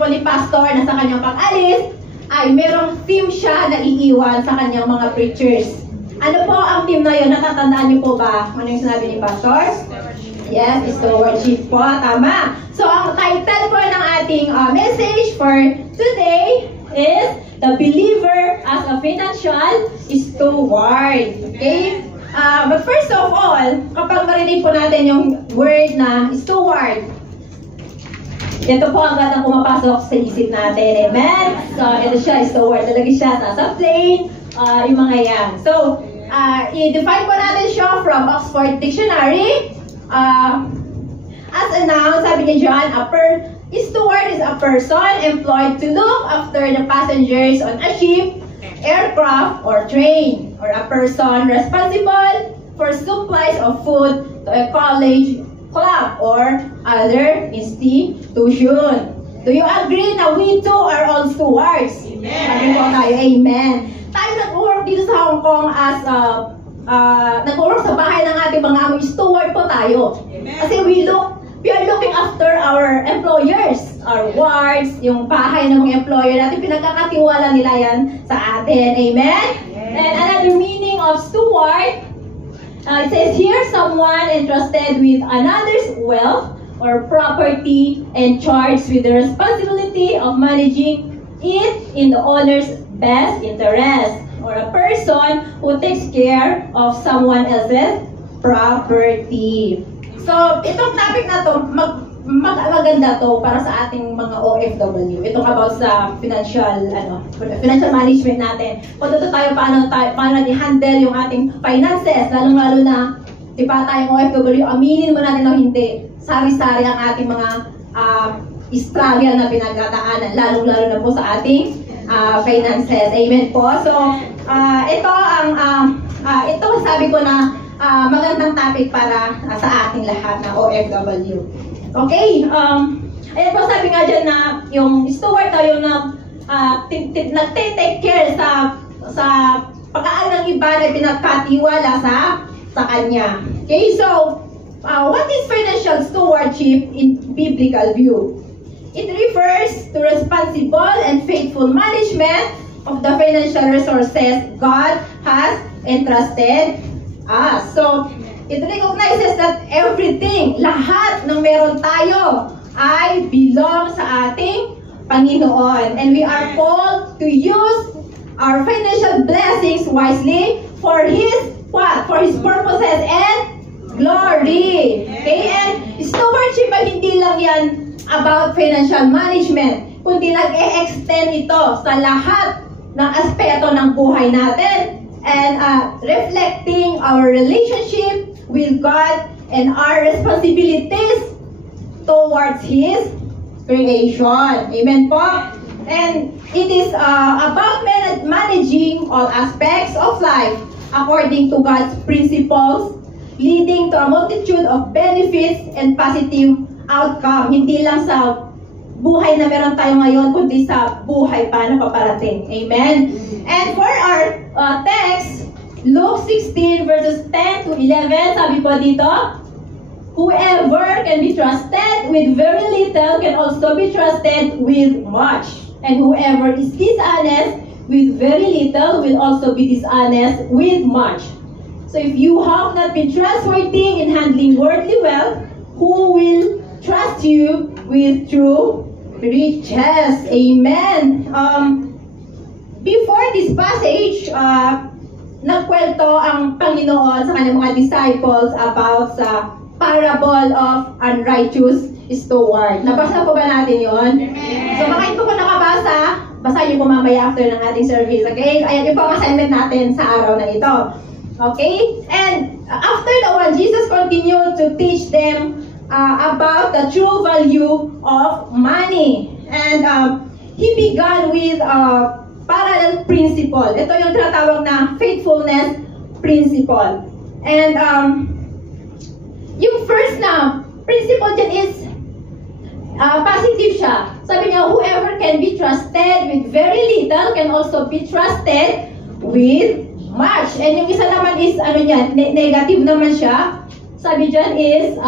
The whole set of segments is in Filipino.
po ni Pastor na sa kanyang pag-alis, ay merong team siya na iiwan sa kanyang mga preachers. Ano po ang team na yun? Natatandaan niyo po ba? Ano yung sinabi ni Pastor? Yes, stewardship po. Tama. So, ang title po ng ating message for today is The Believer as a Financial Steward. Okay? But first of all, kapag marinig po natin yung word na steward, ito po agad ang pumapasok sa isip natin. Amen? So, ito siya, steward. Talaga siya, nasa plane, yung mga yan. So, i-define po natin siya from Oxford Dictionary. As a noun, sabi niya dyan, steward is a person employed to look after the passengers on a ship, aircraft, or train, or a person responsible for supplies of food to a college, club, or other institution. Do you agree na we too are all stewards? Amen. Sabi po tayo, amen. Tayo nag-work dito sa Hong Kong as nag-work sa bahay ng ating mga amo, steward po tayo. Amen. Kasi we are looking after our employers, our wards, yung bahay ng mga employer natin, pinagkakatiwala nila yan sa atin. Amen? Yes. And another meaning of steward, it says here, someone entrusted with another's wealth or property and charged with the responsibility of managing it in the owner's best interest, or a person who takes care of someone else's property. So, itong topic na to, maganda to para sa ating mga OFW. Itong about sa financial management natin. Kung dito tayo, paano natin handle yung ating finances, lalong-lalo na, di ba tayong OFW, aminin mo natin o hindi, sari-sari ang ating mga struggle na pinagdadaanan, lalong-lalo na po sa ating finances. Amen po. So, ito sabi ko na magandang topic para sa ating lahat na OFW. Okay? Ayan po, sabi nga dyan na yung steward tayo na nag-take care sa pag-aaral ng iba na pinagkatiwala sa kanya. Okay? So, what is financial stewardship in biblical view? It refers to responsible and faithful management of the financial resources God has entrusted us. So, it recognizes that everything, lahat ng meron tayo ay belong sa ating Panginoon. And we are called to use our financial blessings wisely for His what? For His purposes and glory. Okay? And stewardship ay hindi lang yan about financial management, kundi nag-e-extend ito sa lahat ng aspeto ng buhay natin. And reflecting our relationship with God and our responsibilities towards His creation. Amen po? And it is about managing all aspects of life according to God's principles, leading to a multitude of benefits and positive outcome. Hindi lang sa buhay na meron tayo ngayon, kundi sa buhay pa na paparating. Amen? And for our text, Luke 16 verses 10 to 11, sabi po dito, whoever can be trusted with very little can also be trusted with much. And whoever is dishonest with very little will also be dishonest with much. So if you have not been trustworthy in handling worldly wealth, who will trust you with true riches? Amen. Before this passage, nagkwento ang Panginoon sa kanyang mga disciples about sa parable of unrighteous steward. Nabasa po ba natin yon? So baka hindi po nakabasa, basahin niyo po mamaya after ng ating service. Okay? Ayan yung po ang assignment natin sa araw na ito. Okay? And after the one, Jesus continued to teach them about the true value of money. And He began with parallel principle. Ito yung tinatawag na faithfulness principle. And yung first na principle dyan is positive siya. Sabi niya, whoever can be trusted with very little can also be trusted with much. And yung isa naman is, ano yan, negative naman siya. Sabi dyan is,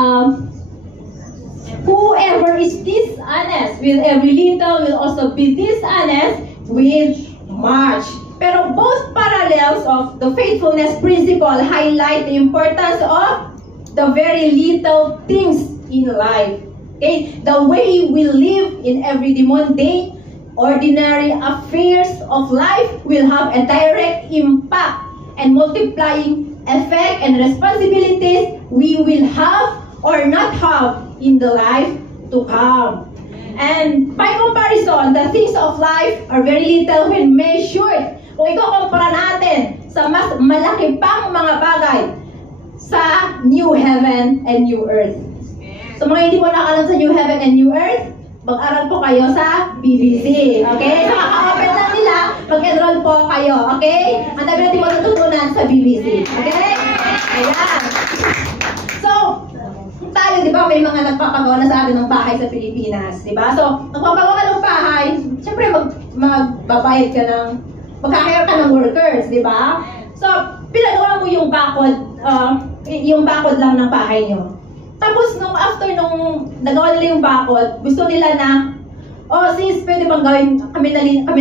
Whoever is dishonest with every little will also be dishonest with much. Pero both parallels of the faithfulness principle highlight the importance of the very little things in life. Okay? The way we live in everyday mundane, ordinary affairs of life will have a direct impact and multiplying effect and responsibilities we will have or not have in the life to come. And by comparison, the things of life are very little when measured. Kung ikukumpara natin sa mas malaki pang mga bagay sa new heaven and new earth. So mga hindi mo nakalam sa new heaven and new earth, mag-aral po kayo sa BBC. Okay? So kaka-open na nila, mag-enroll po kayo. Okay? Ang dami natin matututunan sa BBC. Okay? Ayan. So, tayo, di ba, may mga nagpapagawa na sa atin ng bahay sa Pilipinas. Di ba? So, magpapagawa ka ng bahay, syempre magbabayad ka ng magkakaya ka ng workers, di ba? So, pinagawa mo yung bakod lang ng bahay nyo. Tapos, after nung nagawa nila yung bakod, gusto nila na, oh sis, pwede bang gawin, kami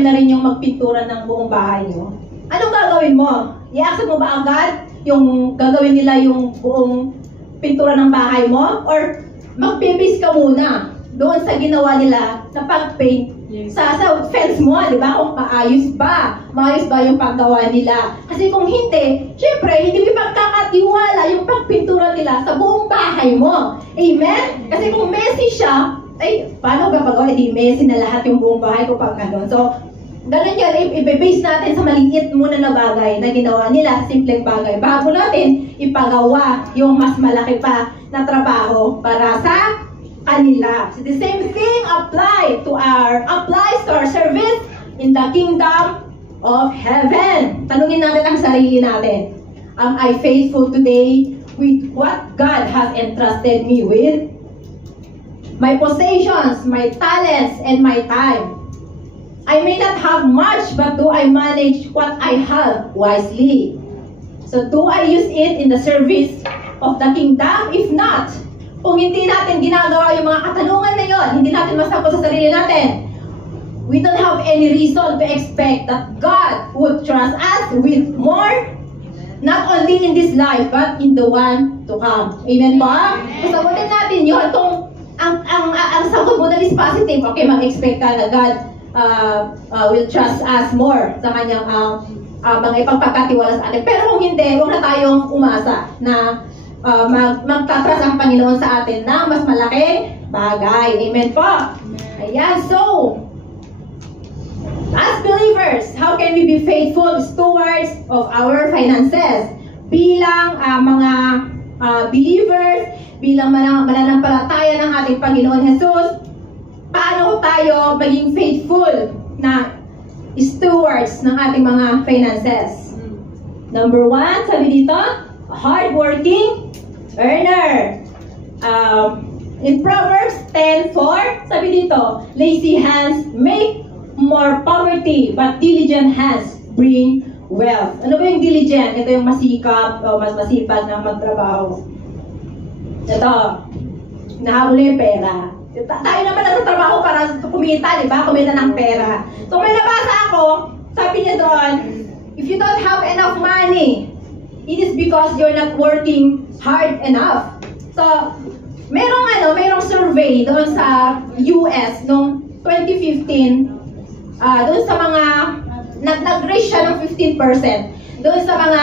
na rin yung magpintura ng buong bahay nyo. Anong gagawin mo? I-accept mo ba agad yung gagawin nila yung buong pintura ng bahay mo? Or magpipis ka muna doon sa ginawa nila na pag-paint sa fence mo, di ba? Kung maayos ba yung paggawa nila. Kasi kung hindi, syempre, hindi mo pagkakatiwala yung pagpintura nila sa buong bahay mo. Amen? Kasi kung messy siya, ay, paano ba pagawa? Di messy na lahat yung buong bahay ko pag gano'n. So, ganun yan, i-base natin sa maliit muna na bagay na ginawa nila, simpleng bagay. Bago natin ipagawa yung mas malaki pa na trabaho para sa kanila. So the same thing applies to our service in the kingdom of heaven. Tanungin natin ang sarili natin. Am I faithful today with what God has entrusted me with? My possessions, my talents, and my time. I may not have much, but do I manage what I have wisely? So do I use it in the service of the kingdom? If not, kung hindi natin ginagawa yung mga katanungan na yun, hindi natin masagot sa sarili natin, we don't have any reason to expect that God would trust us with more, not only in this life, but in the one to come. Amen ba? Kung sagutin natin yun, ang sagot mo na is positive, okay, mag-expect ka na God will trust us more sa kanyang mga ipagpagkatiwala sa atin. Pero kung hindi, huwag na tayong umasa na magtatras ang Panginoon sa atin na mas malaking bagay. Amen po. Ayan, so as believers, how can we be faithful stewards of our finances? Bilang mga believers, bilang mananampalataya ng ating Panginoon Jesus, paano tayo maging faithful na stewards ng ating mga finances? Number 1, sabi dito, hardworking earner. In Proverbs 10:4, sabi dito, lazy hands make more poverty, but diligent hands bring wealth. Ano ba yung diligent? Ito yung masikap o mas masipag na magtrabaho. Ito, nahabol yung pera. Tayo naman nagtatrabaho para kumita, di ba? Kumita ng pera. So may nabasa ako, sabi niya doon, if you don't have enough money, it is because you're not working hard enough. So, merong survey doon sa US noong 2015, doon sa mga, nag-raise siya ng 15%, doon sa mga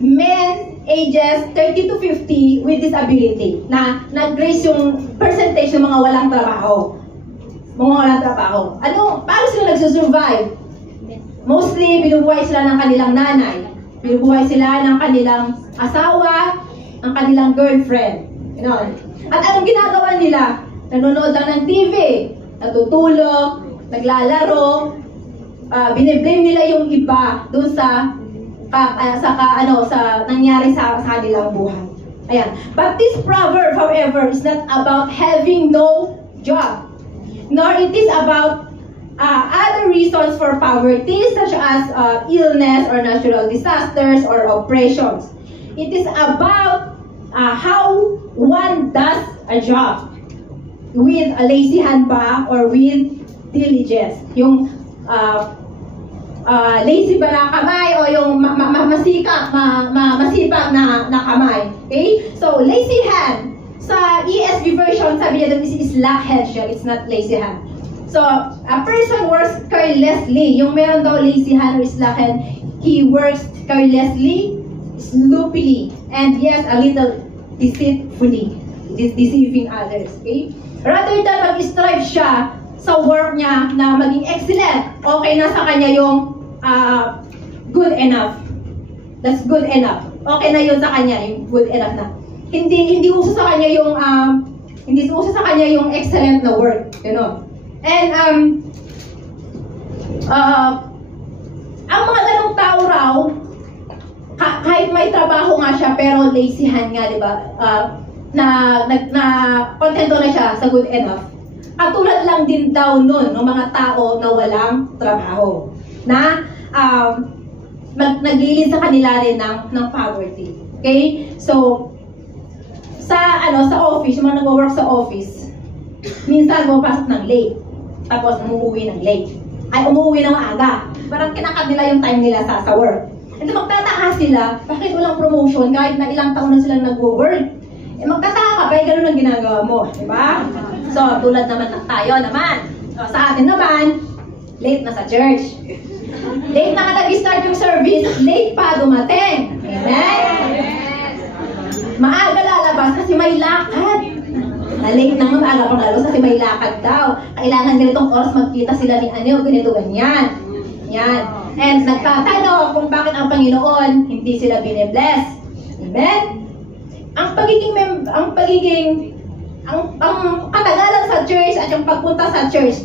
men ages 30 to 50 with disability, na nag-raise yung percentage ng mga walang trabaho. Paano sila nagsusurvive? Mostly, binubuhay sila ng kanilang nanay. Binubuhay sila ng kanilang asawa, ng kanilang girlfriend. Ganon. At anong ginagawa nila? Nanonood lang ng TV, natutulog, naglalaro, biniblame nila yung iba doon sa nangyari sa kanilang buhay. Ayan. But this proverb, however, is not about having no job, nor it is about other reasons for poverty, such as illness or natural disasters or oppressions. It is about how one does a job. with a lazy hand ba or with diligence? Yung lazy ba na kamay o yung masipag na kamay? Okay? So, lazy hand. Sa ESV version, sabi niya doon is slack hand siya. It's not lazy hand. So, a person works carelessly. Yung meron daw lazy hand or slack hand, he works carelessly, sloppily, and yes, a little deceitfully. Deceiving others. Okay? Rather than mag-strive siya sa work niya na maging excellent, okay na sa kanya yung good enough. That's good enough. Okay na yun sa kanya, yung good enough na. Hindi uso sa kanya yung excellent na work, you know. And ang mga ganong tao raw, kahit may trabaho nga siya pero lazy hand nga, di ba? Na kontento na siya sa good enough. Katulad lang din daw nun ng mga tao na walang trabaho, na naglilid sa kanila rin ng poverty. Okay? So, sa office, yung mga nag-work sa office, minsan pumapasok ng late, tapos umuwi ng late. Ay, umuwi ng maaga. Parang kinakat nila yung time nila sa work. And so, magtataka sila, bakit walang promotion kahit na ilang taon na silang nag-work? Eh, magtataka ka, kaya ganun ang ginagawa mo. Diba? So, tulad naman tayo naman. So, sa atin naman, late na sa church. Late na ka nag-start yung service, late pa dumating. Amen? Maaga lalabas kasi may lakad. Na-late na maaga pang lalabas kasi may lakad daw. Kailangan ganitong oras magkita sila ni ganito, ganyan. Yan. And nagtatanong kung bakit ang Panginoon hindi sila bine-bless. Amen? Ang katagalan sa church at yung pagpunta sa church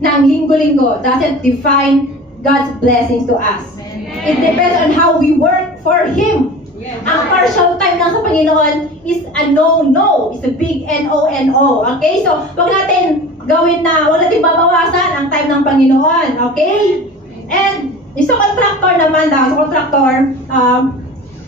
ng linggo-linggo doesn't define God's blessings to us. It depends on how we work for Him. Ang partial time lang sa Panginoon is a no-no. It's a big N-O-N-O. Okay? So, wag natin babawasan ang time ng Panginoon. Okay? And, yung contractor naman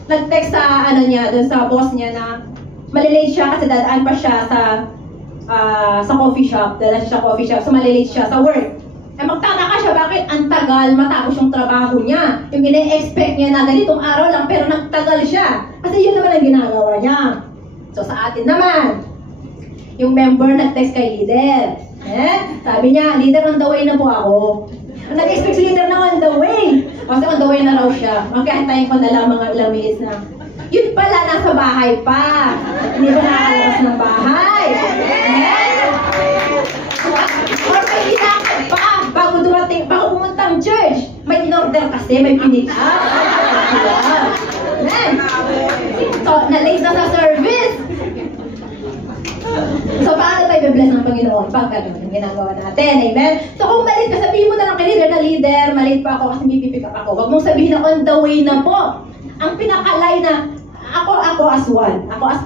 nag-text sa doon sa boss niya na malilate siya kasi dadaan pa siya sa coffee shop. Dadaan siya sa coffee shop. So, malilate siya sa work. Eh, magtataka siya bakit ang tagal matapos yung trabaho niya. Yung ine-expect niya na ganitong araw lang pero nagtagal siya. Kasi yun naman ang ginagawa niya. So sa atin naman, yung member nag-text kay leader. Sabi niya, leader on the way na po ako. Nag-expect si leader na on the way. Kasi on the way na raw siya. Magkahintayin ko na lang mga ilang minutes na. Yun pala, nasa bahay pa. Hindi pa nakakalabas ng bahay. Or may hinakad pa. Bago pumuntang church, may in-order kasi, may pinit up. So, na-late na sa service. So, paano tayo be-bless ng Panginoon? Pag gano'n yung ginagawa natin. Amen? So, kung malit ka, sabihin mo na lang kay leader na, leader, malit pa ako kasi may pipick up ako. Huwag mong sabihin na on the way na po. Ang pinakalay na, ako as one. Ako as,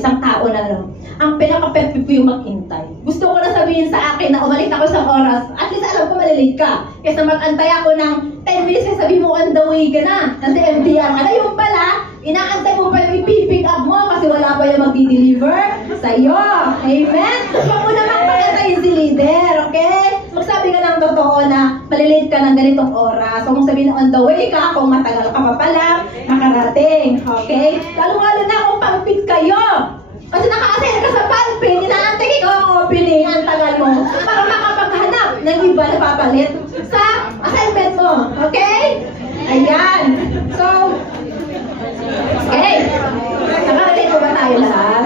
isang tao na, ang pinaka-perfect ko yung maghintay. Gusto ko na sabihin sa akin na umalit ako sa oras, at least alam ko malilate ka. Kaysa mag-antay ako ng 10 minutes, kasi sabihin mo on the way ka na. Kasi MTR ka na. Yung pala, inaantay mo pa yung i-pick up mo kasi wala pa yung magdi-deliver sa'yo. Amen? Huwag mo naman pagantayin si leader, okay? Magsabi ka ng totoo na malilate ka ng ganitong oras. Huwag mong sabihin na on the way ka kung matagal ka pa pala makarating. Okay? Lalo-lalo na kung pang-pick kayo. Kasi naka-attend ka sa palpin, inaantay ko ang opening, ang tagal mo, para makapaghanap ng iba na papalit sa assignment mo. Okay? Ayan. So, okay. Nakarating ko ba tayo lahat?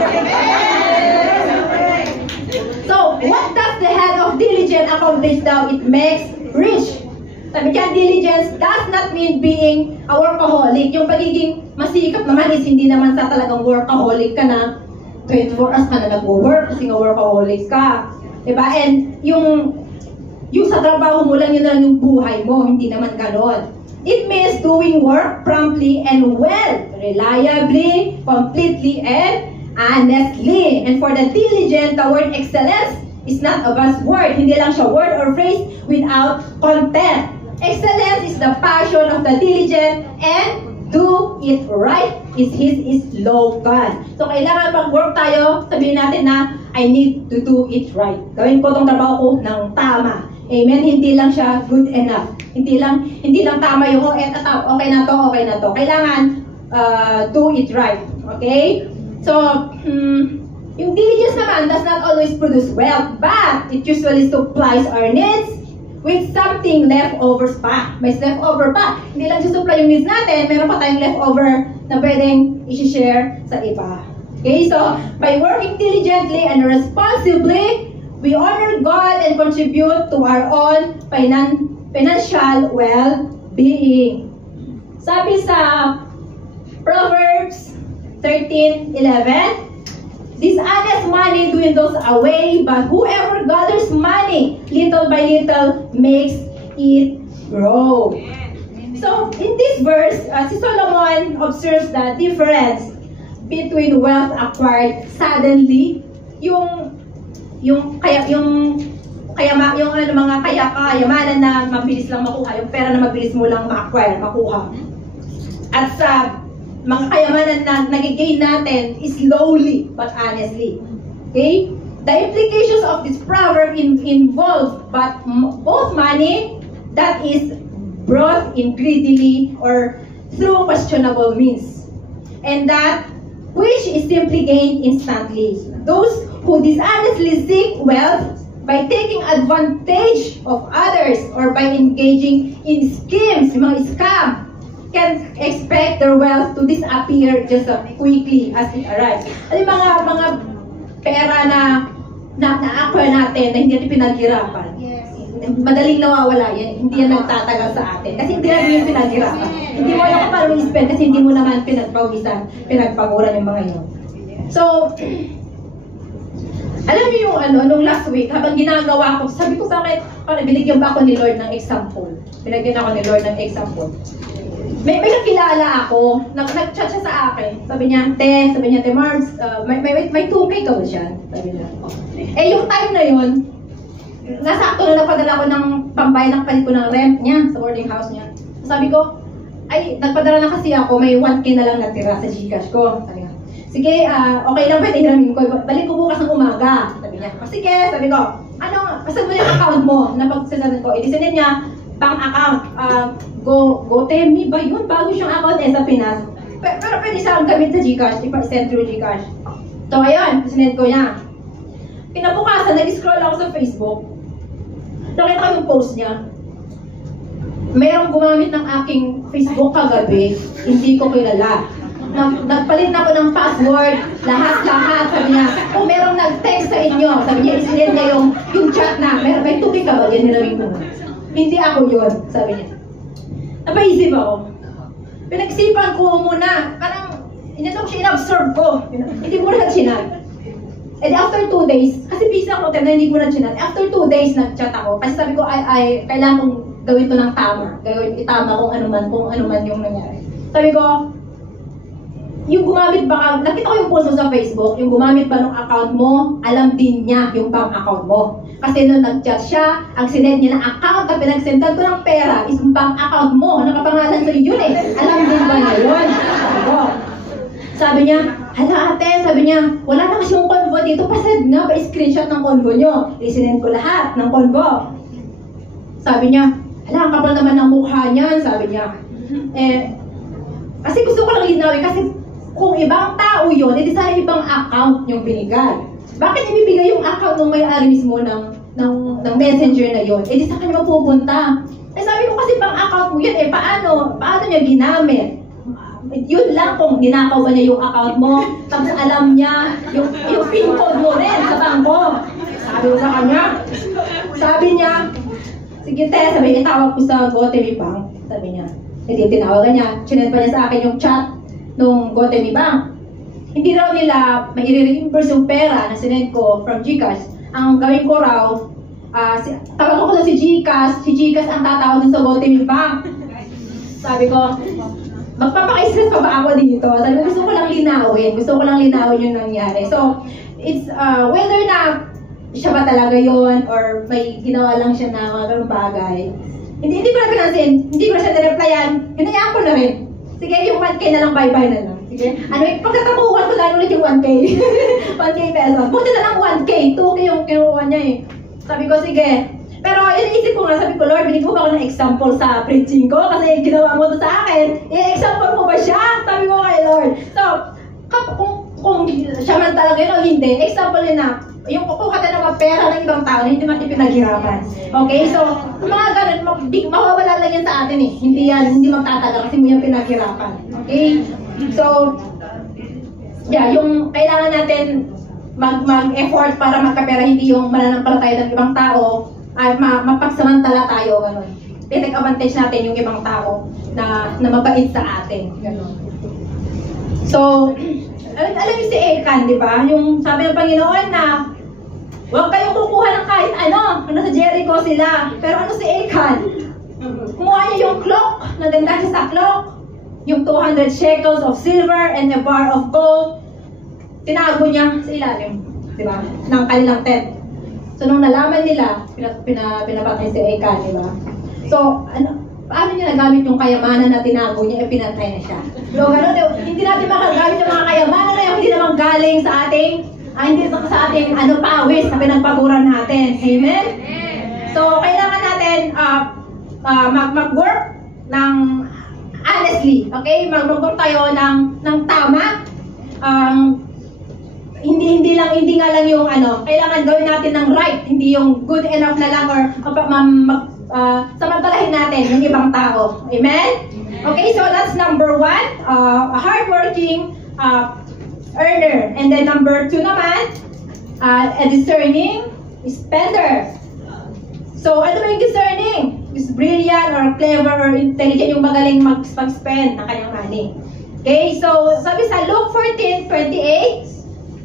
So, what does the head of diligence accomplish now? It makes rich. Sabi niya, diligence does not mean being a workaholic. Yung pagiging masikap naman is hindi naman sa talagang workaholic ka na 24 hours ka na nag-work kasi nga workaholic ka. Diba? And yung sa trabaho mo lang, yun lang yung buhay mo. Hindi naman ganon. It means doing work promptly and well, reliably, completely, and honestly. And for the diligent, the word excellence is not a buzzword. Hindi lang siya word or phrase without content. Excellence is the passion of the diligent, and do it right is his slogan. So, kailangan pag-work tayo, sabihin natin na, I need to do it right. Gawin ko tong trabaho ko ng tama. Amen? Hindi lang siya good enough. Hindi lang tama yung, okay na to. Kailangan do it right. Okay? So, yung diligence naman does not always produce wealth, but it usually supplies our needs with something leftovers pa. May leftover pa. Hindi lang supply yung needs natin, meron pa tayong leftover na pwedeng i-share sa iba. Okay, so by working diligently and responsibly, we honor God and contribute to our own financial well-being. Sabi sa Proverbs 13:11, dishonest money dwindles away, but whoever gathers money little by little makes it grow. So, in this verse, si Solomon observes the difference between wealth acquired suddenly, yung mga kayamanan na mabilis lang makuha, yung pera na mabilis mo lang makuha. At sa mga kayamanan na nagigain natin is slowly but honestly. Okay? The implications of this proverb involve both money that is brought in greedily or through questionable means, and that which is simply gained instantly. Those who dishonestly seek wealth by taking advantage of others or by engaging in schemes, mga scam, can expect their wealth to disappear just quickly as it arrives. Ano mga pera na-acquire natin na hindi natin pinaghirapan. Madaling nawawala yan, hindi yan nagtatagal sa atin. Kasi hindi natin yung pinaghirapan. Hindi mo yung paano i-spend kasi hindi mo naman pinagpaguran yung mga yun. So, alam niyo yung nung last week, habang ginagawa ko, sabi ko bakit, binigyan ba ako ni Lord ng example? Binigyan ako ni Lord ng example. May nakilala ako, nag-chat siya sa akin. Sabi niya, Te Mars, may 2K ka ba siya? Sabi niya. Yung time na yun, nasakto na napadala ko ng pambayad ng palit ko ng rent niya sa boarding house niya. Sabi ko, nagpadala na kasi ako, may 1K na lang natira sa Gcash ko. Sabi niya, sige, okay lang ba, hiramin ko. Balik ko bukas ng umaga. Sabi niya, sige, sabi ko, pasan mo yung account mo na pagsasabi ko. Itisanin niya, bank account, GoTemi ba yun? Bago siyang account sa Pinas. Pero pwede siyang gamit sa Gcash, send through Gcash. So, ayun, sinend ko niya. Kinabukasan, nag-scroll ako sa Facebook. Nakita ko yung post niya. Mayroong gumamit ng aking Facebook kagabi, hindi ko kilala. Nagpalit na ako ng password, lahat. Sabi niya, kung merong nag-text sa inyo, sabi niya, isinend niya yung chat na, may tubig ka ba? Yan nilawin ko na. Hindi ako yun, sabi niya. Napaisip ako. Pinagsipan ko muna, parang, in-absorb ko. Hindi ko na sinad. And after 2 days, kasi busy ako na hindi ko na sinad. After 2 days, nag-chat ako. Kasi sabi ko, kailangan kong gawin to ng tama. Itama kung ano man yung nangyari. Sabi ko, yung gumamit ba, nakita ko yung post mo sa Facebook, yung gumamit ba ng account mo, alam din niya yung bank account mo. Kasi nung nag-chat siya, ang sinend niya ng account na pinagsendan ko ng pera is yung bank account mo. Nakapangalan sa'yo yun eh. Alam din ba niya yun? Sabi niya, hala ate, sabi niya, wala na kasi yung convo dito, pasend na, pa-screenshot ng convo nyo. I-sinend ko lahat ng convo. Sabi niya, hala, ang kapal naman ng mukha niyan, sabi niya. Kasi gusto ko lang linawin, kasi kung ibang tao yun, edi sana ibang account yung binigay. Bakit ibibigay yung account ng may-ari mismo ng messenger na yun? Edi sa kanya pupunta. Sabi ko kasi pang account mo yun, paano niya ginamit? Yun lang kung ninakaw ba niya yung account mo, tapos alam niya yung PIN code mo rin sa bangko. Sabi ko sa kanya, sabi niya, sige te, sabi itawag ko sa GoTemi Bank. Sabi niya, hindi tinawagan niya, chinend pa niya sa akin yung chat nung GoTemi Bank. Hindi raw nila mai-reimburse yung pera na sinend ko from Gcash. Ang gawin ko raw, tawag ko si Gcash ang tatawag sa GoTemi Bank. Sabi ko, magpapaka-stress pa ba ako dito? Sabi ko, gusto ko lang linawin yung nangyari. So, it's whether na siya ba talaga yon or may ginawa lang siya na mga ganung bagay. Hindi ko na pinansin, hindi ko na siya nireplyan, hinayaan ko na rin. Sige, yung 1K na lang, bye-bye na lang. Sige. Ano, pagkatapuhan ko lang ulit yung 1K. 1K pesos. Buti na lang 1K. 2K yung kinuha niya eh. Sabi ko, sige. Pero iniisip ko nga, sabi ko, Lord, binigyan mo ba ako ng example sa preaching ko? Kasi ginawa mo to sa akin. I-example mo ba siya? Sabi ko kay Lord. So, kung siya man talaga yun o hindi, example yun na, yung kukuha ka ng mga pera ng ibang tao na hindi natin pinaghirapan. Okay? So, mga ganun, mawawala lang yan sa atin eh. Hindi magtatagal kasi mo yung pinaghirapan. Okay? So, yeah, yung kailangan natin mag-effort para magkapera, hindi yung mananampalataya ng ibang tao, ay mapagsamantala tayo, ganun. I-take advantage natin yung ibang tao na mabait sa atin. Ganun. So, alam niyo si Achan, di ba? Yung sabi ng Panginoon na huwag kayong kukuha ng kahit ano. Nasa Jericho sila. Pero ano si Achan? Kumuha niya yung cloak. Naganda siya sa cloak. Yung 200 shekels of silver and a bar of gold. Tinago niya sa ilalim. Di ba? Ng kanilang tent. So, nung nalaman nila, pinapatay si Achan, di ba? So, paano niya nagamit yung kayamanan na tinago niya, pinatay na siya. So, gano'n, hindi natin makagamit yung mga kayamanan na yung hindi naman galing sa ating, hindi sa ating pawis na pinagpaguran natin. Amen? So, kailangan natin mag-work ng honestly. Okay? Mag-work tayo ng tama. Hindi nga lang yung kailangan gawin natin ng right, hindi yung good enough na lang or samantalahin natin yung ibang tao. Amen? Okay, so that's number 1, a hardworking earner. And then number 2 naman, a discerning spender. So, ano ba yung discerning? Is brilliant or clever or intelligent, yung magaling mag-spend ng kanyang money. Okay, so sabi sa Luke 14:28,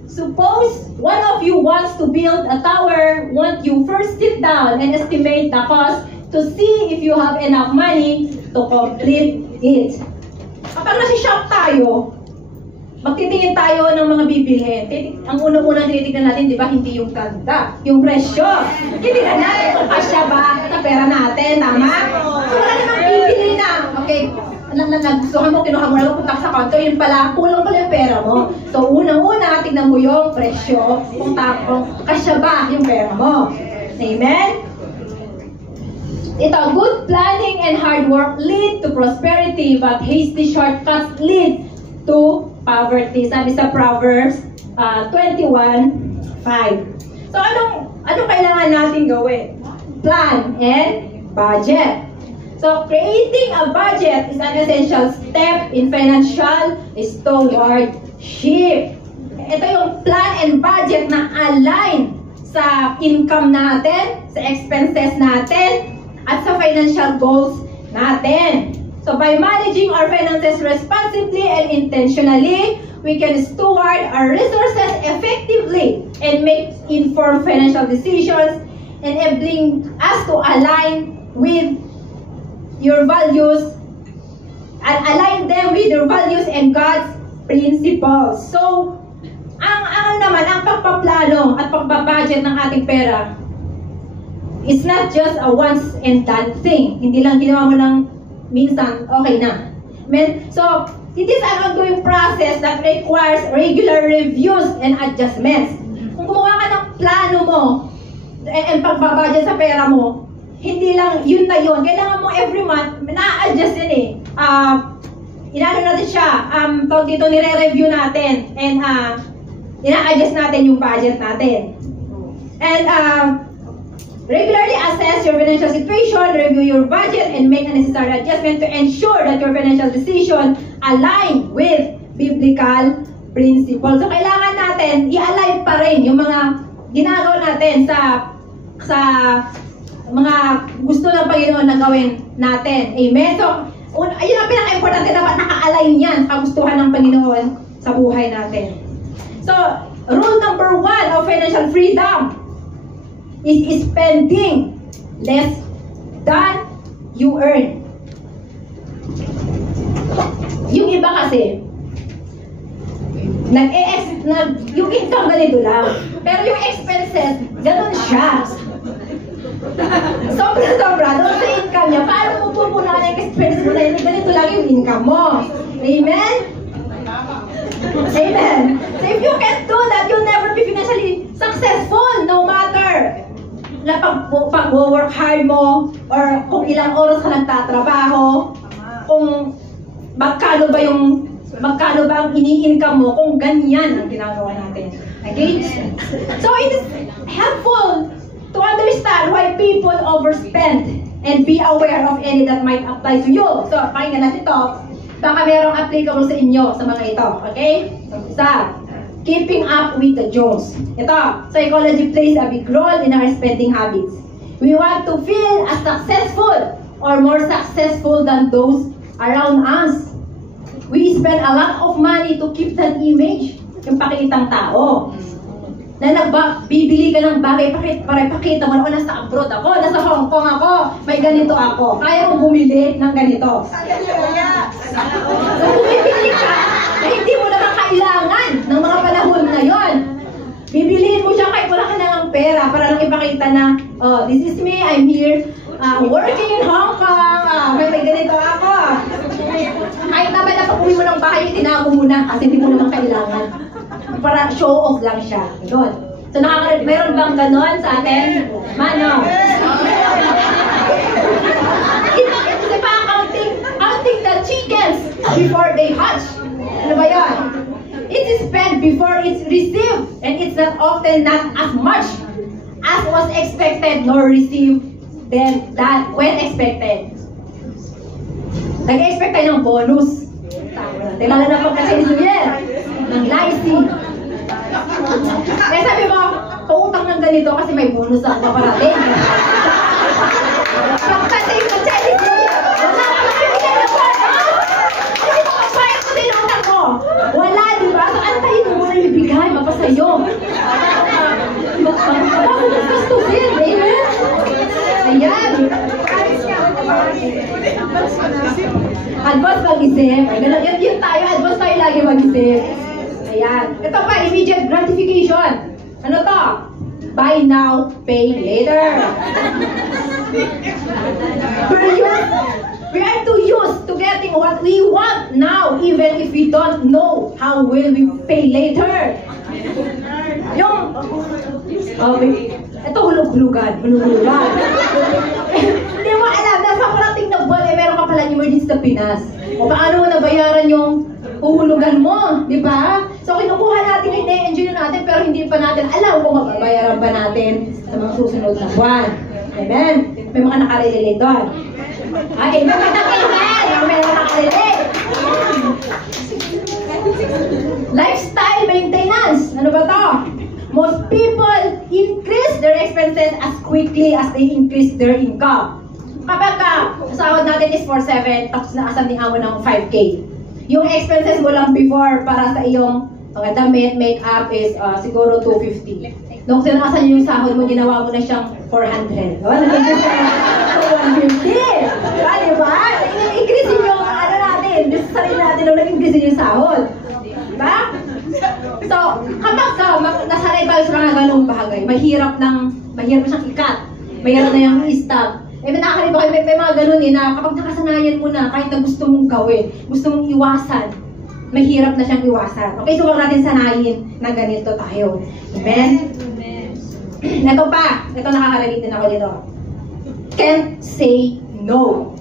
suppose one of you wants to build a tower, won't you first sit down and estimate the cost to see if you have enough money to complete it. Kapag nasi-shop tayo, magtitingin tayo ng mga bibilhin. Ang unang-unang tinitignan natin, di ba, hindi yung ganda, yung presyo. Titignan natin kung kasya ba sa pera natin, tama? So wala namang bibili na. Okay, nagustuhan mo, kinuha mo na punta sa counter, yun pala, kulang pala yung pera mo. So, unang-una, tignan mo yung presyo, kung kasya ba yung pera mo. Amen? Ito, good planning and hard work lead to prosperity, but hasty shortcuts lead to poverty. Sabi sa Proverbs 21:5. So, anong kailangan natin gawin? Plan and budget. So, creating a budget is an essential step in financial stewardship. Ito yung plan and budget na align sa income natin, sa expenses natin, at sa financial goals natin. So, by managing our finances responsibly and intentionally, we can steward our resources effectively and make informed financial decisions, enabling us to align with your values and align them with your values and God's principles. So, ang pagpaplano at pagbabudget ng ating pera is not just a once and done thing. Hindi lang ginawa mo ng minsan, okay na. Amen? So, it is an ongoing process that requires regular reviews and adjustments. Kung gumawa ka ng plano mo and pagbabudget sa pera mo, hindi lang yun na yun. Kailangan mo every month, na-adjust yun eh. Inano natin siya, pag dito nire-review natin, and ina-adjust natin yung budget natin. And regularly assess your financial situation, review your budget, and make a necessary adjustment to ensure that your financial decision align with biblical principles. So, kailangan natin i-align pa rin yung mga ginagawa natin sa mga gusto ng Panginoon na gawin natin. Amen? So, ayun ang pinaka-importante, dapat naka-align yan sa kagustuhan ng Panginoon sa buhay natin. So, rule number 1 of financial freedom is spending less than you earn. Yung iba kasi, yung income ganito lang, pero yung expenses, ganun siya. Sobra-sobra doon sa income niya. Paano mo pupunan yung expenses mo na yun? Ganito lang yung income mo. Amen? Amen. So if you can't do that, you'll never be financially successful no matter na pag-work hard mo or kung ilang oras ka nagtatrabaho, kung magkano ba ang ini-income mo kung ganyan ang ginagawa natin. Okay? So it is helpful to understand why people overspend and be aware of any that might apply to you. So, pakinggan natin ito. Baka merong applicable sa inyo sa mga ito. Okay? So, isa, keeping up with the Jones. Ito, psychology plays a big role in our spending habits. We want to feel as successful or more successful than those around us. We spend a lot of money to keep that image, yung pakitang tao. Na bibili ka ng bagay para ipakita mo na nasa abroad ako, nasa Hong Kong ako, may ganito ako. Kaya mong bumili ng ganito. So, bumibili ka na hindi mo naman kailangan ng mga panahon ngayon. Bibilihin mo siya kahit wala ka ng pera para lang ipakita na, oh, this is me, I'm here, working in Hong Kong, may ganito ako. Kahit naman na pag-uwi mo ng bahay, tinago mo na kasi hindi mo naman kailangan. Para show off lang siya. Doon. So, meron bang ganon sa atin? Mano? Di ba counting the chickens before they hatch? Ano ba yun? It is spent before it's received, and it's not often not as much as was expected nor received than that when expected. Nag-expect tayo ng bonus. Lalo na pagka-Chinese New Year. Ng lycee. Kaya sabi mo, pautang ng ganito kasi may bonus ako paparating. Pagka-Chinese New Year, wala ka nakibigay ng bonus. Kasi makapayag mo din ang utang mo. Wala, di ba? So, antayin mo muna yung ibigay, mapasayo. Gustusin, amen? Ayan. Advance mag-isip. Yun tayo, advance tayo lagi mag-isip. Ayan. Ito pa, immediate gratification. Ano to? Buy now, pay later. We are too used to getting what we want now, even if we don't know how will we pay later. Yung, ito hulog-hulugan. Hindi mo alam, nasa parating na buwan, meron ka pala emergency sa Pinas. O paano mo nabayaran yung uhulugan mo, di ba? So kinukuha natin, i-enjoy natin, pero hindi pa natin alam kung mababayaran ba natin sa mga susunod na buwan. Amen? May mga nakarelate doon. Okay, may mga nakarelate. Lifestyle maintenance. Ano ba to? Most people increase their expenses as quickly as they increase their income. Kapag sahod natin is 4,700, tapos naasan din mo ng 5K. Yung expenses mo lang before para sa iyong mga damit, make-up is siguro 250. Nung sinakasan yung sahod mo, ginawa mo na siyang 400. Wala na siya 150. Diba? Increase yung ano natin, sa sarili natin nung nag-increase yung sahod. Diba? So, kapag nasanay tayo sa mga ganong bagay, mahirap siyang ikat. Mahirap na yung i-stop. May nakakaliba kayo, may mga ganun na kapag nakasanayan mo na, kahit na gusto mong gawin, gusto mong iwasan, mahirap na siyang iwasan. Okay, so huwag natin sanayin na ganito tayo. Amen? Ito pa, ito nakaka-relate din ako dito. Can't say no.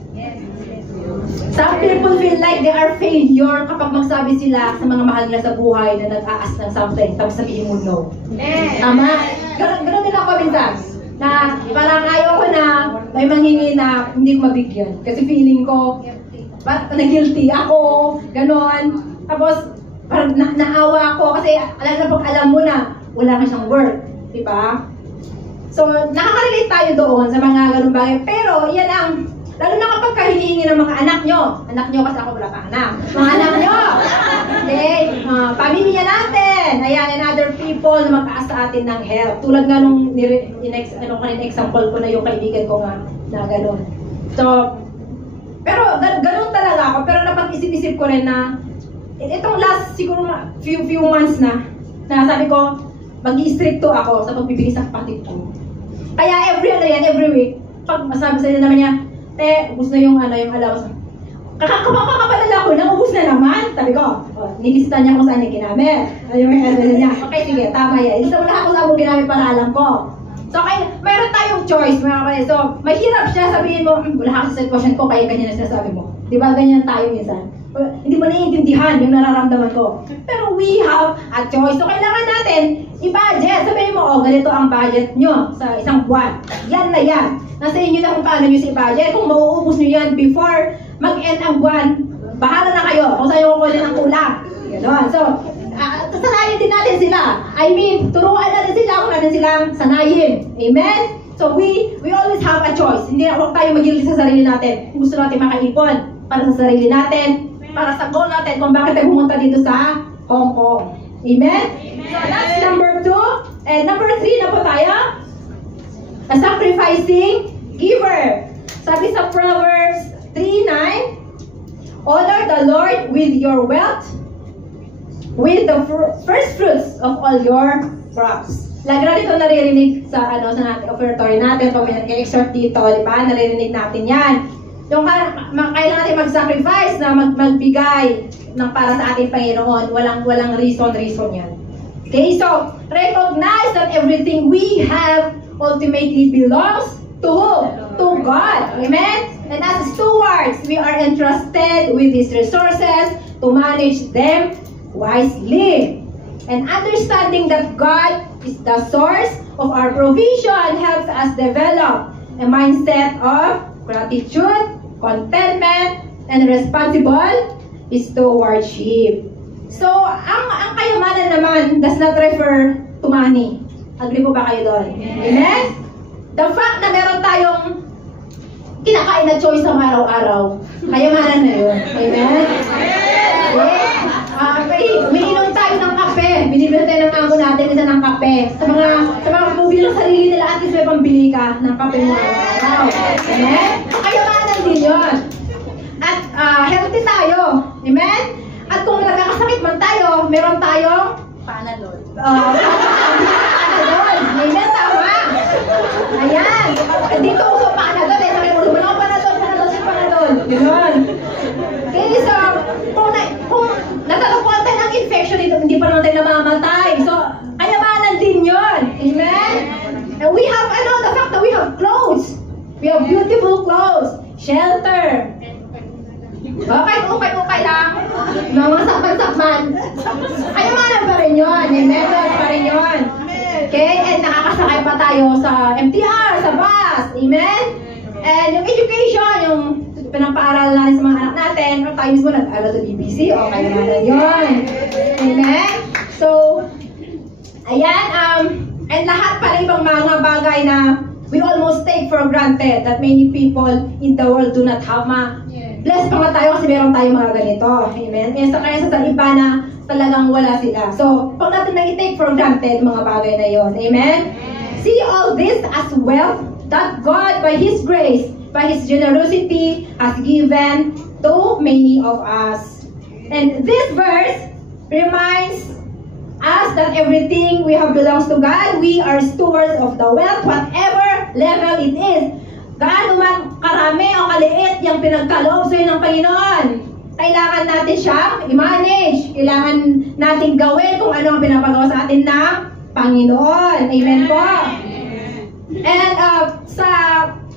Some people feel like they are failure kapag magsabi sila sa mga mahal nila sa buhay na nag-aas ng something, tapos sabihin mo no. Tama? Ganun din ako minsan. Na parang ayaw ko na may manghingi na hindi ko mabigyan. Kasi feeling ko, na-guilty ako, ganon. Tapos, parang naawa ako kasi alam mo na wala ka siyang work. Diba? So, nakaka-relate tayo doon sa mga ganun bagay. Pero, yan ang, lalo na kapag hinihingi ng mga anak nyo. Anak nyo kasi ako wala pa anak. Mga anak nyo. Okay? Pamilya natin. Ayan, and other people na mag-aas sa atin ng help. Tulad nga nung example ko na yung kaibigan ko nga na gano'n. So, pero gano'n talaga ako. Pero napag-isip-isip ko rin na itong last siguro few months na sabi ko, mag-i-stricto ako sa pagbibigay sa kapatid ko. Kaya every week, pag masabi sa naman niya, ubus na yung allowance. Kakapalala ko lang, ubus na naman. Sabi ko, nilista niya kung saan niya ginamit. Yung niya, okay, sige, tama yan. Ilista mo lahat kung saan mo ginamit para alam ko. So, mayroon tayong choice, mga kapatid. So, mahirap siya sabihin mo, wala ka sa sitwasyon ko, kaya ganyan na sinasabi mo. Di ba, ganyan tayo minsan. Hindi mo naiintindihan yung nararamdaman ko. Pero we have a choice. So, kailangan natin i-budget. Sabihin mo, ganito ang budget nyo sa isang buwan. Yan na yan. Nasa inyo na kung paano nyo si budget. Kung mauubos nyo yan before mag-end ang buwan, bahala na kayo kung saan yung kukunin ang kulang. Ganon. So, sanayin din natin sila. I mean, turuan natin sila kung natin silang sanayin. Amen? So, we always have a choice. Hindi na huwag tayo mag-guilty sa sarili natin. Kung gusto natin makaipon para sa sarili natin, para sa goal natin kung bakit tayo pumunta dito sa Hong Kong. Amen? So, that's number 2. And number 3 na po tayo. A sacrificing giver. Sabi sa Proverbs 3:9, honor the Lord with your wealth, with the first fruits of all your crops. Lagi natin ito naririnig sa offertory natin, pag may nag-exhort dito, di ba? Naririnig natin yan. Yung kailangan natin mag-sacrifice na magbigay ng para sa ating Panginoon. Walang reason yan. Okay, so recognize that everything we have ultimately belongs to who? To God. Amen? And as stewards, we are entrusted with His resources to manage them wisely. And understanding that God is the source of our provision helps us develop a mindset of gratitude, contentment, and responsible stewardship. So, ang kayamanan naman does not refer to money. Agree po ba kayo doon? Amen? The fact na meron tayong kinakain na choice sa araw-araw, kayamanan na yun. Amen? Umiinom tayo ng kape. Binibili tayo ng angko natin isa ng kape. Sa mga bubili ng sarili nila, at least may pambili ka ng kape mo araw-araw. Amen? Kayamanan din yun. At healthy tayo. Amen? At kung nagkakasakit man tayo, meron tayong Panadol. Panadol. Amen, tama. Ayan. Dito uso Panadol. Sabi mo, lumanong Panadol. Ganoon. Okay, so, kung natatapuan tayo ng infection dito, hindi pa naman tayo namamatay. So, kayamanan din yun. Amen? And we have, the fact that we have clothes. We have beautiful clothes. Shelter. Okay lang. Mga sakman-sakman. Kayamanan pa rin yun. Amen? Pa rin yun. Okay? And nakakasakay pa tayo sa MTR, sa bus. Amen? And yung education, yung pinapaaral natin sa mga anak natin, or tayo mismo nag-aral sa BBC, kayamanan yun. Amen? So, ayan, and lahat pa rin ibang mga bagay na we almost take for granted that many people in the world do not have. Blessed pa nga tayo kasi meron tayong mga ganito. Amen? Kaya sa iba na talagang wala sila. So, pag natin na i-take for granted mga bagay na yon. Amen? See all this as wealth that God, by His grace, by His generosity, has given to many of us. And this verse reminds us that everything we have belongs to God. We are stewards of the wealth, whatever level it is. Gaano man karami o kaliit yung pinagkaloob sa'yo ng Panginoon, kailangan natin siyang i-manage. Kailangan natin gawin kung ano ang pinapagawa sa atin ng Panginoon. Amen po? And sa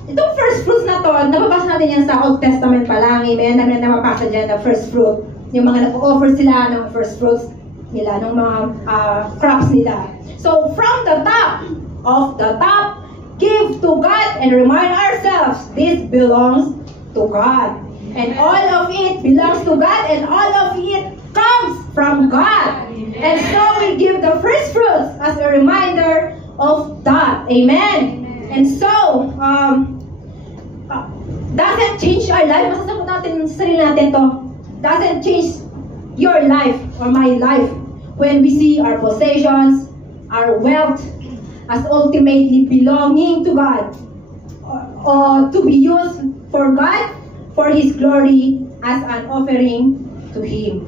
itong first fruits na to, nababasa natin yan sa Old Testament pa lang. Amen? Namin na mapasa dyan na first fruit. Yung mga nag-offer sila ng first fruits nila, ng mga crops nila. So, from the top of the top, give to God and remind ourselves, this belongs to God. And all of it belongs to God, and all of it comes from God. And so we give the first fruits as a reminder of that. Amen. And so, doesn't change our life. Masasagot natin sa sarili natin to. Doesn't change your life or my life when we see our possessions, our wealth, as ultimately belonging to God, or to be used for God, for His glory, as an offering to Him.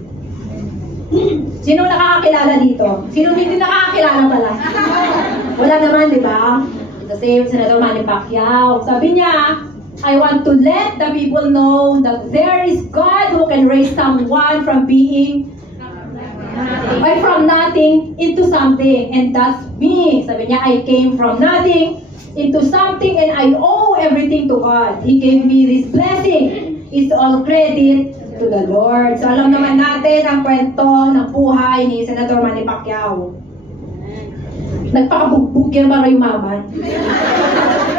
Sino nakakakilala dito? Sino hindi nakakakilala pala? Wala naman, di ba? the same Senator Manny Pacquiao. Sabi niya, I want to let the people know that there is God who can raise someone from being from nothing into something. And that's me. Sabi niya, I came from nothing into something and I owe everything to God. He gave me this blessing. It's all credit to the Lord. So alam naman natin ang kwento ng buhay ni Senator Manny Pacquiao. Nagpakabugbog yan para yumaman.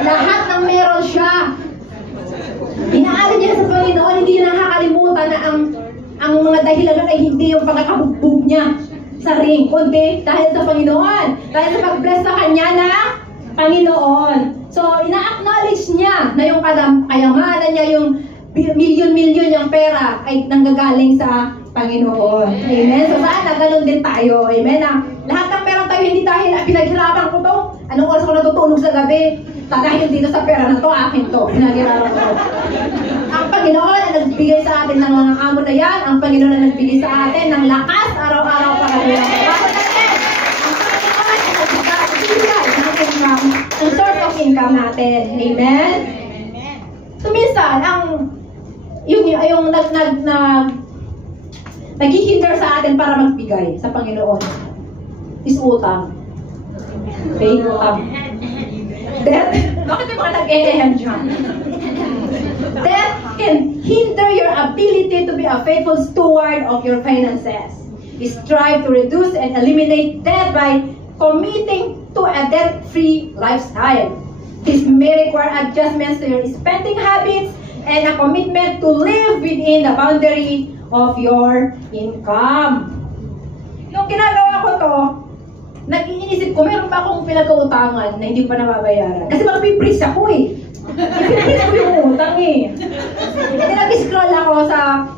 Lahat ng meron siya. Inaalala niya sa Panginoon, hindi niya nakakalimutan na ang mga dahilan ay hindi yung pagkakabugbog niya sa ring, kundi dahil sa Panginoon. Dahil sa pag-bless sa kanya na Panginoon. So, ina-acknowledge niya na yung kayamanan niya, yung milyon-milyon yung pera ay nanggagaling sa Panginoon. Amen? So, sana ganun din tayo. Amen? Lahat ng meron tayo, hindi dahil pinaghirapan ko to. Anong oras ko natutulog sa gabi? Dahil dito sa pera na to, akin to. Pinaghirapan ko. Ang Panginoon ang nagbigay sa atin ng mga amo na yan. Ang Panginoon ang nagbigay sa atin ng lakas araw-araw para bilang. Bakit natin? Ang Panginoon ang nagbigay ng income, ang source of income natin. Amen? So, minsan, yung naghihinder sa atin para magbigay sa Panginoon is utang. Okay, utang. Death, bakit may mga nag-e-ehem dyan? Death can hinder your ability to be a faithful steward of your finances. Strive to reduce and eliminate debt by committing to a debt-free lifestyle. This may require adjustments to your spending habits and a commitment to live within the boundary of your income. Nung ginagawa ko to, nag-iisip ko, meron pa akong pinag-uutangan na hindi pa nababayaran. Kasi mag-freeze ako eh. I-freeze ko yung utang eh. Hindi nag-scroll ako sa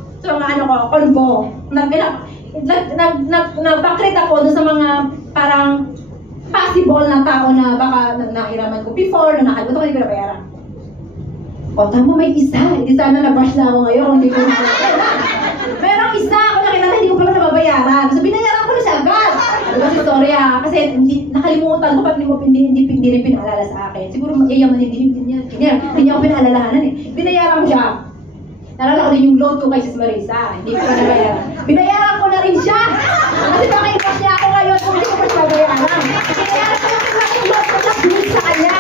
Convo. Nag-backlit ako dun sa mga parang possible na tao na baka nahiraman ko before, na nakalimutan ko, hindi ko nabayaran. O, tama, may isa. Hindi sana na-brush na ako ngayon. Hindi ko merong isa ako nakita, hindi ko pala nababayaran. So, binayaran ko na siya agad. Diba si Victoria? Kasi nakalimutan ko, hindi rin pinaalala sa akin. Siguro mag-iyaman hindi niya ako pinaalalahanan eh. Binayaran ko siya. Nalala ko din yung load ko kay Sis Marisa. Hindi ko pa nabayaran. Binayaran ko na rin siya. Kasi baka i-brush niya ako ngayon kung hindi ko pa siya nabayaran. Binayaran ko yung load ko na load sa kanya.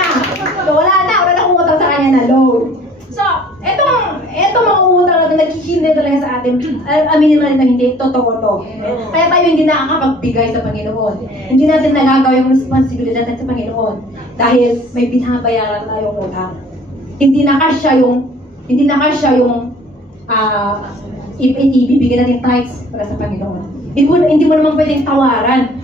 So, wala na akong utang sa kanya na load. So, etong mga utang natin naghihinday talaga sa atin. Aminin natin na hindi totoo to. Kaya tayo hindi nakakapagbigay sa Panginoon. Hindi natin nagagawa yung responsibilidad natin sa Panginoon. Dahil may binabayaran tayong utang. Hindi na kasya yung ibibigay natin tithes para sa Panginoon. Hindi mo naman pwedeng tawaran.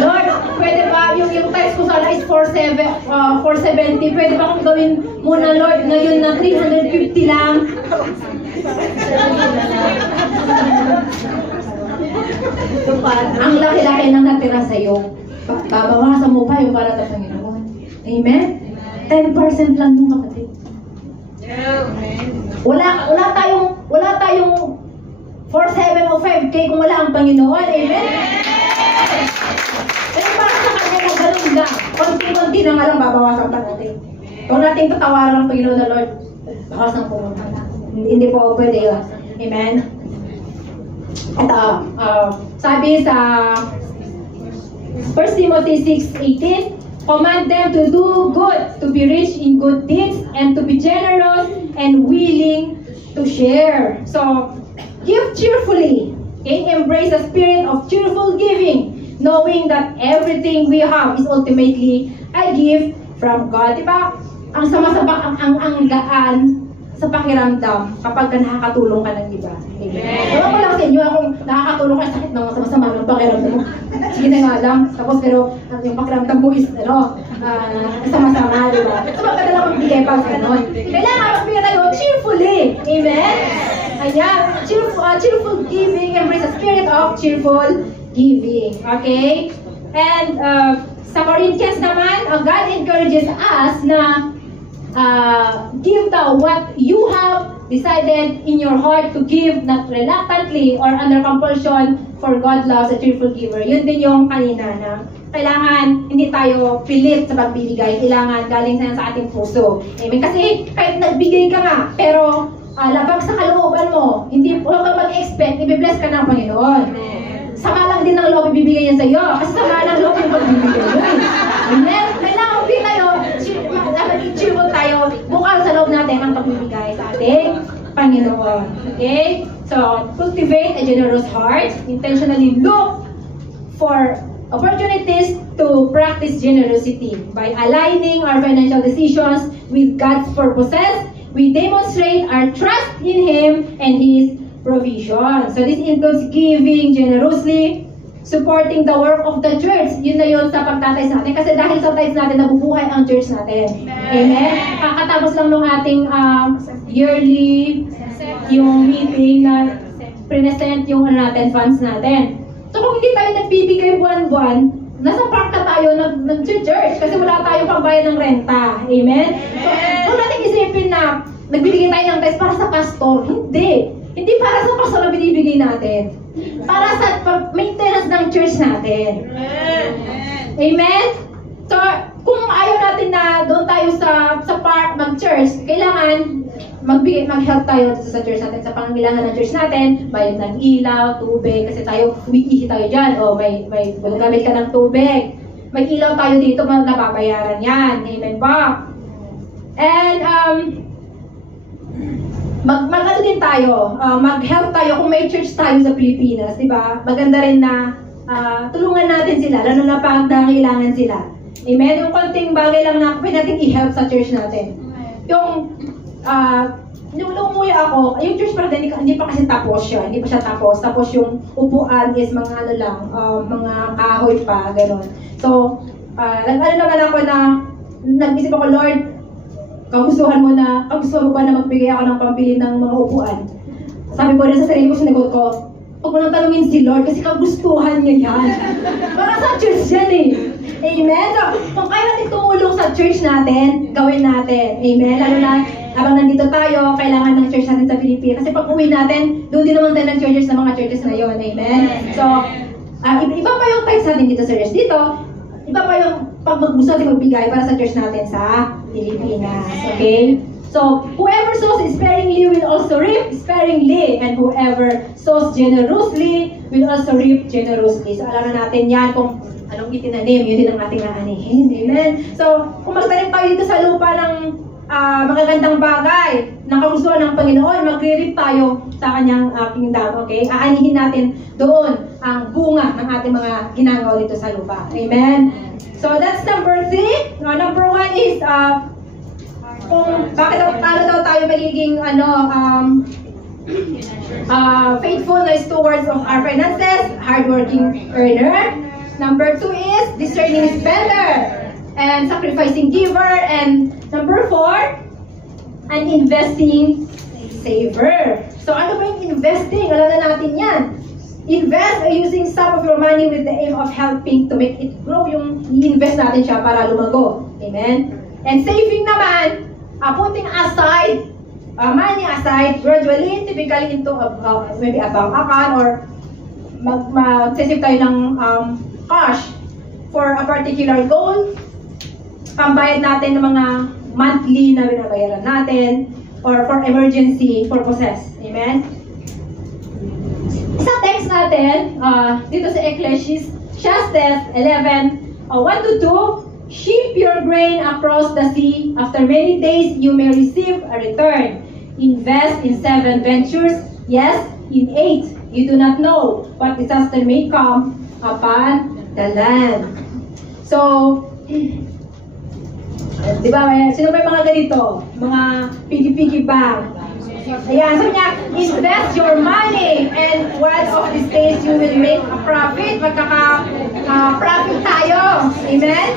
Lord, pwede ba yung tithes ko sana is 470, pwede ba akong gawin muna, Lord, ngayon na 350 lang? Ang laki-laki ng natira sa'yo, babawasan mo pa yung para sa Panginoon. Amen? 10% lang yung kapatid. Wala tayong 4-7 o 5K kung wala ang Panginoon. Amen? Pero para sa kanya na ganun lang. Konti-konti na nga lang babawasan pa natin. Kung natin patawaran ang Panginoon na Lord, bawasan po naman. Hindi po pwede yun. Amen? Ito, sabi sa 1 Timothy 6:18, command them to do good, to be rich in good deeds, and to be generous and willing to share. So, give cheerfully. Okay? Embrace the spirit of cheerful giving, knowing that everything we have is ultimately a gift from God. Diba? Ang sama-sama, ang gaan sa pakiramdam kapag nakakatulong ka ng iba. Amen. Ewan ko lang sa inyo, kung nakakatulong ka, sakit ng sama-sama ng pakiramdam mo. Sige na nga lang. Tapos pero yung pakiramdam mo is sama-sama, diba? So maganda lang magbigay pa ganon. Kailangan magbigay tayo cheerfully. Amen? Ayan. Cheerful giving. Embrace the spirit of cheerful giving. Okay? And sa Corinthians naman, God encourages us na give daw what you have decided in your heart to give, not reluctantly or under compulsion, for God loves a cheerful giver. Yun din yung kanina na kailangan hindi tayo pilit sa pagbibigay. Kailangan galing sa ating puso. Amen? Kasi kahit nagbigay ka nga, pero labag sa kalooban mo, huwag kang mag-expect, i-bless ka ng Panginoon. Sama lang din ng loob ibibigay yan sa iyo. Kasi sama lang loob yung pagbibigay mo. Amen? Kailangan din tayo, cheerful tayo, bukal sa loob natin ang pagbibigay sa ating Panginoon. Okay? So, cultivate a generous heart. Intentionally look for opportunities to practice generosity. By aligning our financial decisions with God's purposes, we demonstrate our trust in Him and His provision. So this includes giving generously, supporting the work of the church. Yun na yun sa pagtatize natin. Kasi dahil sa tithes natin, nabubuhay ang church natin. Amen? Kakatapos lang nung ating yearly yung meeting na present yung funds natin. So kung hindi tayo nagbibigay buwan-buwan, nasa park na tayo nag-church kasi wala tayong pambayad ng renta. Amen? So, kung natin isipin na nagbibigay tayo ng tithes para sa pastor, hindi. Hindi para sa pastor na binibigay natin. Para sa maintenance ng church natin. Amen? So, kung ayaw natin na doon tayo sa park mag-church, kailangan mag-help tayo sa church natin, sa pangangailangan ng church natin, bayad ng ilaw, tubig, kasi tayo, umiihi tayo dyan, o may gumagamit ka ng tubig. May ilaw tayo dito, napapayaran yan. Amen ba? And, mag-ano din tayo, mag-help tayo kung may church tayo sa Pilipinas, di ba? Maganda rin na tulungan natin sila, lalo na pag nangailangan sila. Amen? Yung konting bagay lang na pwede natin i-help sa church natin. Nung umuwi ako, yung church pa rin, hindi pa kasi tapos siya. Hindi pa siya tapos. Tapos yung upuan is mga ano lang, mga kahoy pa, gano'n. So, naman ako na, nag-isip ako, Lord, kagustuhan mo ba na magbigay ako ng pambili ng mga upuan? Sabi ko rin sa sarili ko, sinagot ko, huwag mo nang tanungin si Lord kasi kagustuhan niya yan. Para sa church yan eh. Amen? So, kung kaya natin tumulong sa church natin, gawin natin. Amen? Lalo na, habang nandito tayo, kailangan ng church natin sa Pilipinas. Kasi pag uwi natin, doon din naman tayo ng churches sa mga churches na yun. Amen? So, iba pa yung tithes natin dito sa church. Dito, iba pa yung pag gusto natin magbigay para sa church natin sa Pilipinas. Okay? So, whoever sows sparingly will also reap sparingly. And whoever sows generously will also reap generously. So, alam na natin yan kung anong itinanim, yun din ang ating naanihin. Amen? So, kung magtanim tayo dito sa lupa ng magagandang bagay ng kagustuhan ng Panginoon, magre-reap tayo sa kanyang kingdom. Okay? Aanihin natin doon ang bunga ng ating mga ginagawa dito sa lupa. Amen? So, that's number 3. Number 1 is kung paano daw tayo magiging faithful na stewards of our finances, hardworking earner. Number 2 is discerning spender and sacrificing giver. And number 4, an investing saver. So ano ba yung investing? Alam na natin yan. Invest using some of your money with the aim of helping to make it grow. Yung i-invest natin siya para lumago. Amen? And saving naman, putting aside, money aside, gradually, typically into maybe a bank account or mag-save tayo ng cash for a particular goal. Pambayad natin ng mga monthly na binabayaran natin or for emergency purposes. Amen? Sa text natin, dito sa Ecclesiastes 11, 1-2, ship your grain across the sea. After many days, you may receive a return. Invest in 7 ventures. Yes, in 8. You do not know what disaster may come upon the land. So, di ba, sino ba yung mga ganito? Mga piggy-piggy bank. Ayan, sabi niya, invest your money and one of these days you will make a profit. Magkaka-profit tayo. Amen?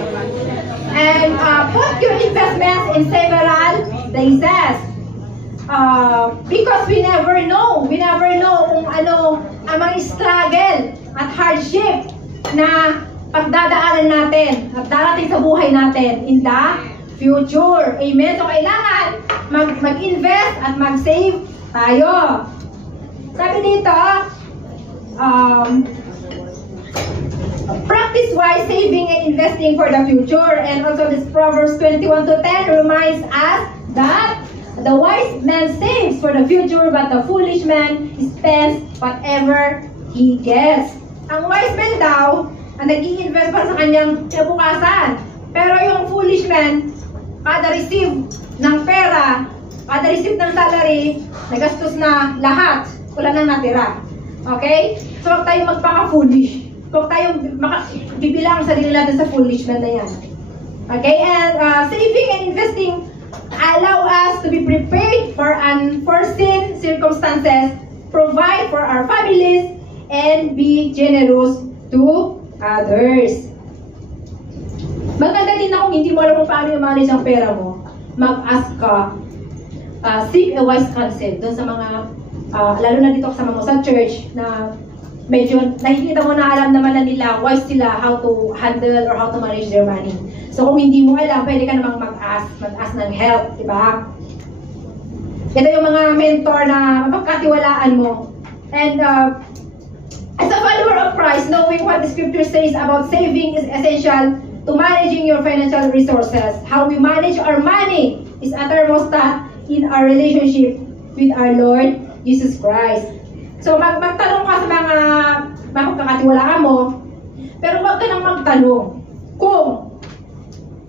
And put your investments in several places. Because we never know kung ano ang mga struggle at hardship na pagdadaanan natin at darating sa buhay natin in the future. Amen? So, kailangan mag-invest at mag-save tayo. Sabi dito, practice wise saving and investing for the future. And also this Proverbs 21:10 reminds us that the wise man saves for the future, but the foolish man spends whatever he gets. Ang wise man daw, ang nag-i-invest para sa kanyang kinabukasan. Pero yung foolish man, kada receive ng pera, kada receive ng salary, nagastos na lahat. Wala nang natira. Okay? So, huwag tayong magpaka-foolish. Huwag tayong bibilang ang sarili natin sa foolish man na yan. Okay? And saving and investing allow us to be prepared for unforeseen circumstances, provide for our families, and be generous to others. Maganda din na kung hindi mo alam kung paano i-manage ang pera mo, mag-ask ka, seek a wise counsel doon sa mga, lalo na dito kasama mo sa church, na medyo nakikita mo na alam naman na nila, wise sila how to handle or how to manage their money. So kung hindi mo alam, pwede ka namang mag-ask ng help, di ba? Ito yung mga mentor na mapagkatiwalaan mo. And as a follower of Christ, knowing what the scripture says about saving is essential to managing your financial resources. How we manage our money is uttermost in our relationship with our Lord Jesus Christ. So magtanong ka sa mga mapagkakatiwalaan mo, pero huwag ka nang magtanong kung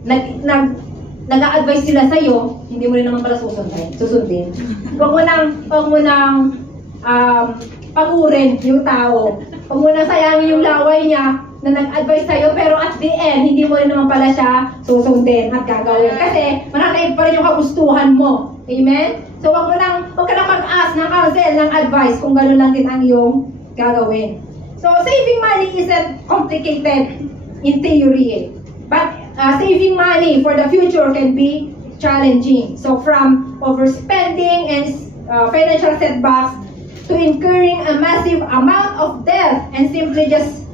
nag-a-advise sila sa'yo, hindi mo rin naman pala susundin. Huwag mo nang pagurin yung tao. Huwag mo nang sayangin yung laway niya na nag-advise sa'yo, pero at the end, hindi mo rin naman pala siya susundin at gagawin. Kasi mananaig pa rin yung kagustuhan mo. Amen? So huwag ka nang mag-ask ng counsel, ng advice, kung gano'n lang din ang iyong gagawin. So saving money isn't complicated in theory. But saving money for the future can be challenging. So from overspending and financial setbacks to incurring a massive amount of debt and simply just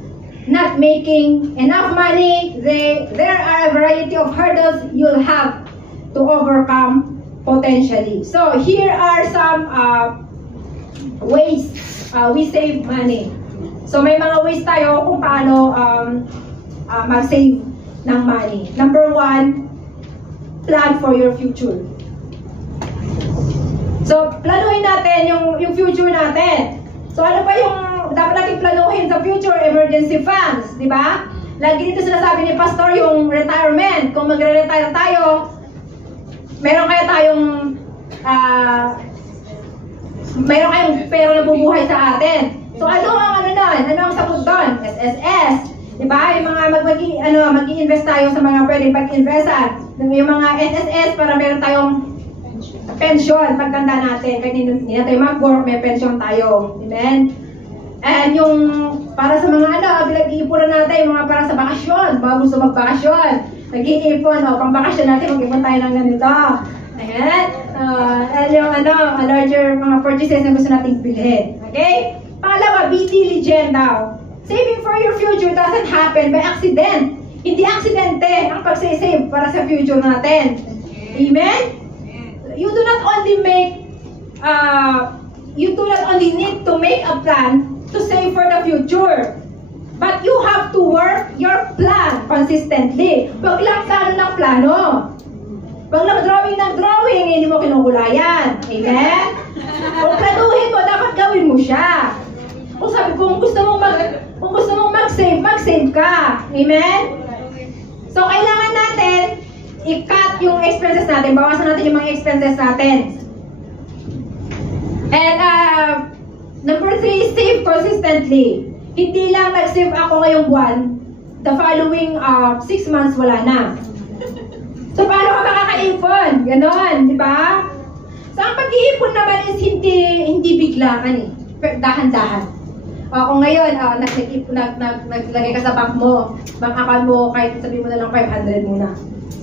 not making enough money, there are a variety of hurdles you'll have to overcome potentially. So here are some ways we save money. So may mga ways tayo kung paano mag-save ng money. Number 1, plan for your future. So planuhin natin yung future natin. So ano ba yung dapat natin planuhin sa future? Emergency funds, di ba? Lagi dito sinasabi ni Pastor yung retirement. Kung magre-retire tayo, meron kayong pera na bubuhay sa atin. So ano ang sagot doon? SSS. Diba? Yung mga mag-i-invest tayo sa mga pwedeng pag-investan. Yung mga SSS para meron tayong pension pagtanda natin. Kaya hindi na tayo mag-work, may pension tayo. Amen? And yung para sa mga pinag-iipunan natin, yung mga para sa bakasyon, mga gusto mag-bakasyon. Nag-iipon, pang bakasyon natin, mag-ipon tayo ng ganito. Ayan? And yung larger mga purchases na gusto nating bilhin. Okay? Pangalawa, be diligent daw. Saving for your future doesn't happen by accident. Hindi aksidente ang pag-save para sa future natin. Amen? You do not only need to make a plan to save for the future. But you have to work your plan consistently. Huwag lang plano ng plano. Huwag lang drawing ng drawing, hindi mo kinukulayan. Amen? Kung planuhin mo, dapat gawin mo siya. Kung gusto mong mag-save ka. Amen? So, kailangan natin i-cut yung expenses natin. Bawasan natin yung mga expenses natin. And, number 3, save consistently. Hindi lang nag-save ako ngayong buwan, the following 6 months, wala na. So, paano ka makakaipon? Ganon, di ba? So, ang pag-iipon naman is hindi biglaan eh. Dahan-dahan. Kung ngayon, naglagay ka sa bank account mo, kahit sabihin mo na lang 500 muna.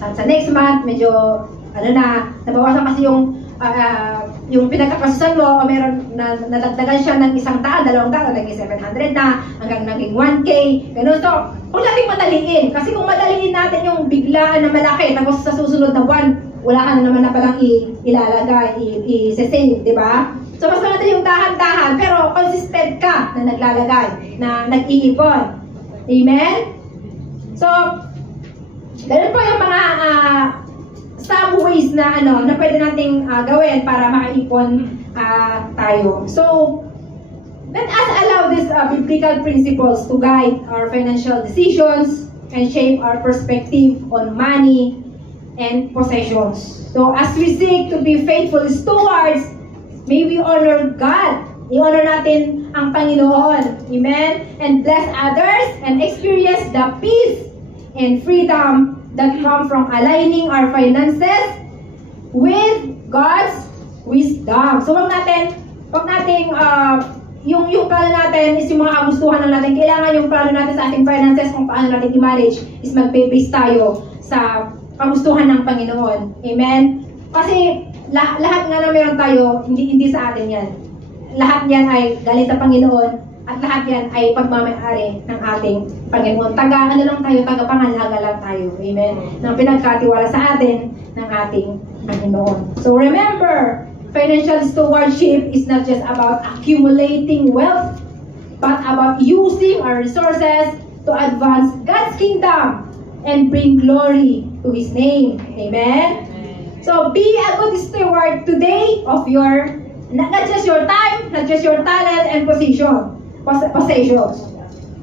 At sa next month, medyo, nabawasan kasi yung pinagkakasusan mo, o meron nadagdagan siya ng 100, 200, naging 700 na, hanggang naging 1K, gano'n. So, kung natin madaliin, kasi kung madaliin natin yung biglaan na malaki, tapos sa susunod na buwan, wala ka na naman na palang ilalagay, i-save, di ba? So, mas maganda yung dahan-dahan, pero consistent ka na naglalagay, na nag-iipon. Amen? So, ganun po yung mga some ways na na pwede nating gawin para makaipon tayo. So, let us allow these biblical principles to guide our financial decisions and shape our perspective on money and possessions. So, as we seek to be faithful stewards, may we honor God. I-honor natin ang Panginoon. Amen? And bless others and experience the peace and freedom that come from aligning our finances with God's wisdom. So, wag natin yung plano natin is yung mga kagustuhan na natin. Kailangan yung plano natin sa ating finances kung paano natin i-manage is mag-base tayo sa kagustuhan ng Panginoon. Amen? Kasi lahat nga na meron tayo, hindi sa atin yan. Lahat yan ay galing sa Panginoon at lahat yan ay pagmamayari ng ating Panginoon. Tagapangalaga lang tayo. Amen? Nang pinagkatiwala sa atin ng ating Panginoon. So remember, financial stewardship is not just about accumulating wealth, but about using our resources to advance God's kingdom and bring glory to His name. Amen? So be a good steward today of your, not just your time, not just your talent and possessions.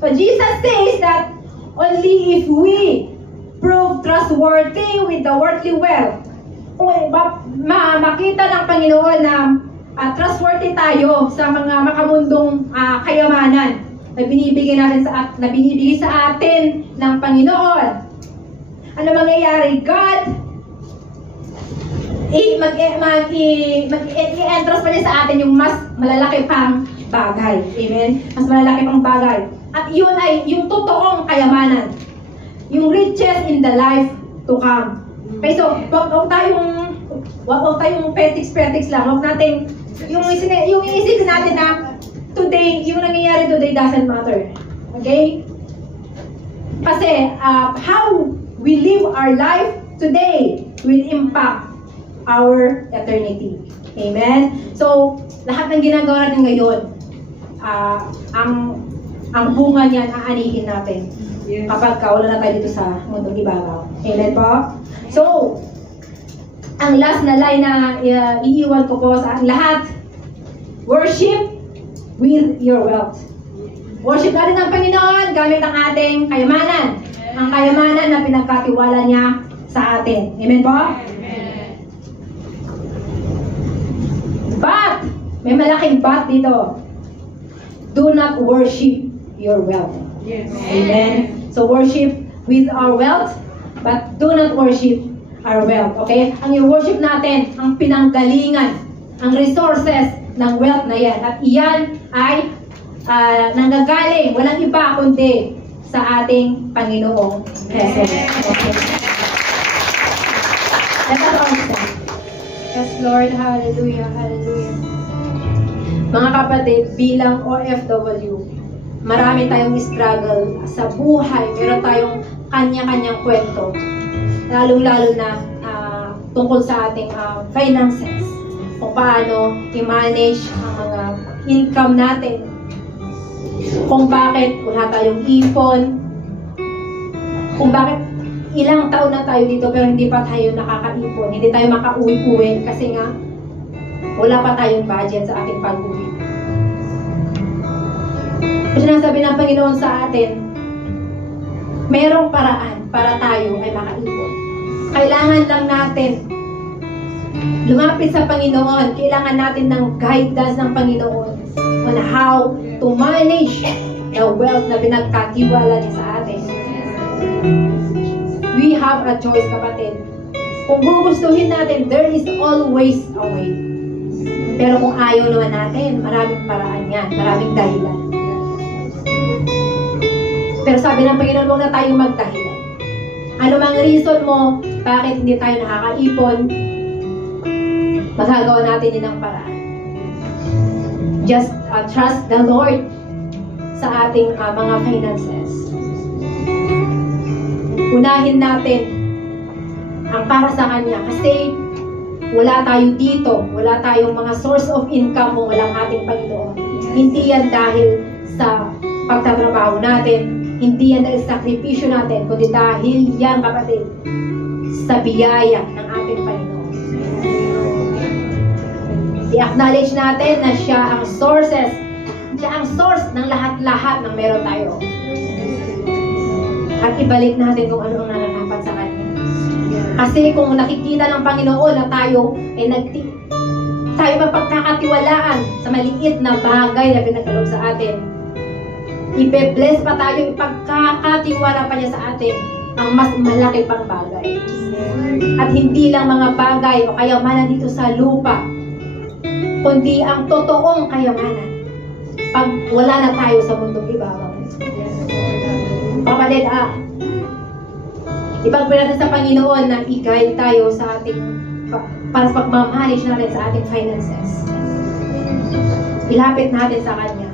So Jesus says that only if we prove trustworthy with the worldly wealth, kung makita ng Panginoon na trustworthy tayo sa mga makamundong kayamanan na binibigay sa atin ng Panginoon, ano mangyayari? God i-entrust pa niya sa atin yung mas malalaki pang bagay. Amen? Mas malalaki pang bagay. At yun ay yung totoong kayamanan. Yung riches in the life to come. Okay, so, wag tayong petiks lang. Wag natin, yung iisip natin na today, yung nangyayari today doesn't matter. Okay? Kasi, how we live our life today will impact our eternity. Amen? So, lahat ng ginagawa natin ngayon, ang bunga niyan, aanihin natin. Yes. Kapag wala na tayo dito sa mundong ibabaw. Amen po? So, ang last na line na iiwan ko po sa lahat, worship with your wealth. Worship natin ang Panginoon gamit ang ating kayamanan. Ang kayamanan na pinagkatiwala niya sa atin. Amen po? But, may malaking but dito. Do not worship your wealth. Yes. Amen. So, worship with our wealth, but do not worship our wealth. Okay? Ang i-worship natin, ang pinanggalingan, ang resources ng wealth na yan. At iyan ay nanggagaling, walang iba kundi sa ating Panginoong Jesus. Okay. Let us all stand. Yes, Lord. Hallelujah. Hallelujah. Mga kapatid, bilang OFW, marami tayong struggle sa buhay. Meron tayong kanya-kanyang kwento. Lalong-lalo na tungkol sa ating finances. Kung paano i-manage ang mga income natin. Kung bakit wala tayong ipon. Kung bakit ilang taon na tayo dito pero hindi pa tayo nakakaipon. Hindi tayo makauwi-uwi kasi nga wala pa tayong budget sa ating pag-uwi. Sinasabi ng Panginoon sa atin, mayroong paraan para tayo ay makaipon. Kailangan lang natin lumapit sa Panginoon. Kailangan natin ng guidance ng Panginoon on how to manage the wealth na pinagkatiwala niya sa atin. We have a choice, kapatid. Kung gugustuhin natin, there is always a way. Pero kung ayaw naman natin, maraming paraan yan, maraming dahilan. Pero sabi ng Panginoon, huwag na tayong magdahilan. Ano mang reason mo, bakit hindi tayo nakakaipon, magagawa natin din ang paraan. Just trust the Lord sa ating mga finances. Unahin natin ang para sa Kanya kasi wala tayo dito, wala tayong mga source of income kung walang ating Panginoon. Hindi yan dahil sa pagtatrabaho natin, Hindi yan dahil sakripisyo natin, kundi dahil yan, kapatid, sa biyaya ng ating Panginoon. I-acknowledge natin na siya ang source ng lahat-lahat ng meron tayo. At ibalik natin kung ano ang nararapat sa Kanya. Kasi kung nakikita ng Panginoon na tayo ay tayo mapagkakatiwalaan sa maliit na bagay na pinagkaloob sa atin, ibe-bless pa tayo, ipagkakatiwala pa niya sa atin ang mas malaki pang bagay. At hindi lang mga bagay o kayamanan dito sa lupa, kundi ang totoong kayamanan pag wala na tayo sa mundong ibabaw. Kapatid, ipag-pray natin sa Panginoon na i-guide tayo sa ating para sa pag-manage natin sa ating finances. Ilapit natin sa Kanya.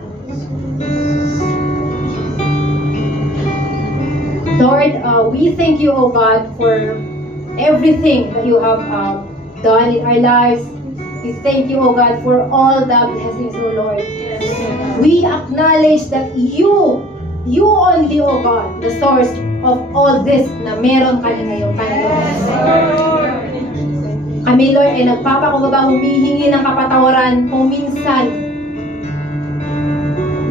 Lord, we thank you, O God, for everything that you have done in our lives. We thank you, O God, for all the blessings, O Lord. We acknowledge that you only, O God, the source of all this na meron ka na ngayon, Panginoon. Kami, Lord, ay nagpapakumbaba, humihingi ng kapatawaran kung minsan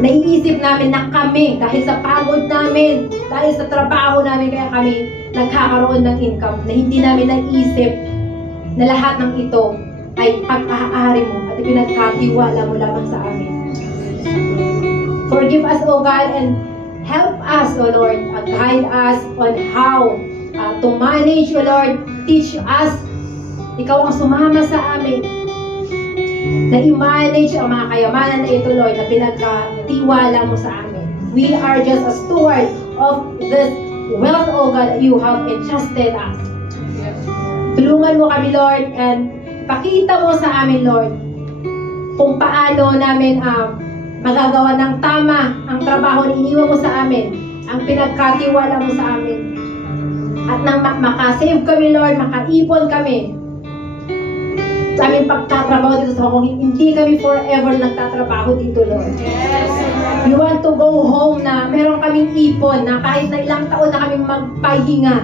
naiisip namin na kami, dahil sa pagod namin, dahil sa trabaho namin, kaya kami nagkakaroon ng income, na hindi namin naisip na lahat ng ito ay pag-aari mo at pinagkatiwala mo lamang sa amin. Forgive us, O God, and help us, O Lord, guide us on how to manage, O Lord. Teach us. Ikaw ang sumama sa amin na i-manage ang mga kayamanan na ito, Lord, na pinagkatiwala mo sa amin. We are just a steward of this wealth, O God, that you have entrusted us. Tulungan mo kami, Lord, and pakita mo sa amin, Lord, kung paano namin magagawa ng tama ang trabaho na iniwan mo sa amin, ang pinagkatiwala mo sa amin. At nang makasave kami, Lord, makaipon kami sa aming pagtatrabaho dito sa Hong Kong, hindi kami forever nagtatrabaho dito, Lord. We want to go home na meron kaming ipon na kahit na ilang taon na kaming magpahinga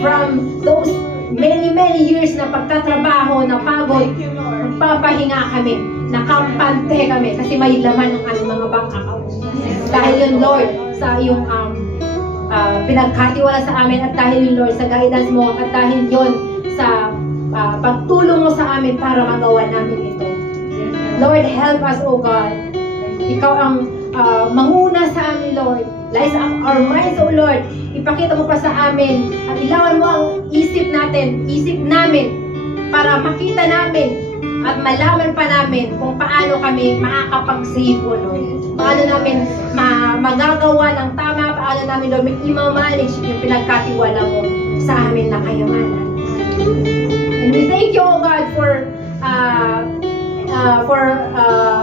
from those many years na pagtatrabaho, na pagod, magpapahinga kami, nakampante kami kasi may laman ang aming mga bank account. Dahil yun, Lord, sa iyong pinagkatiwala sa amin, at dahil yun, Lord, sa guidance mo, at dahil yun sa pagtulong mo sa amin para magawa namin ito. Lord, help us, O God. Ikaw ang manguna sa amin, Lord. Light up our minds, O Lord. Ipakita mo pa sa amin at ilawan mo ang isip namin para makita namin at malaman pa namin kung paano kami makakapag-save, O Lord. Paano namin magagawa ng tama, paano namin, Lord, i-manage yung pinagkatiwala mo sa amin na kayamanan. And we thank you, O God, for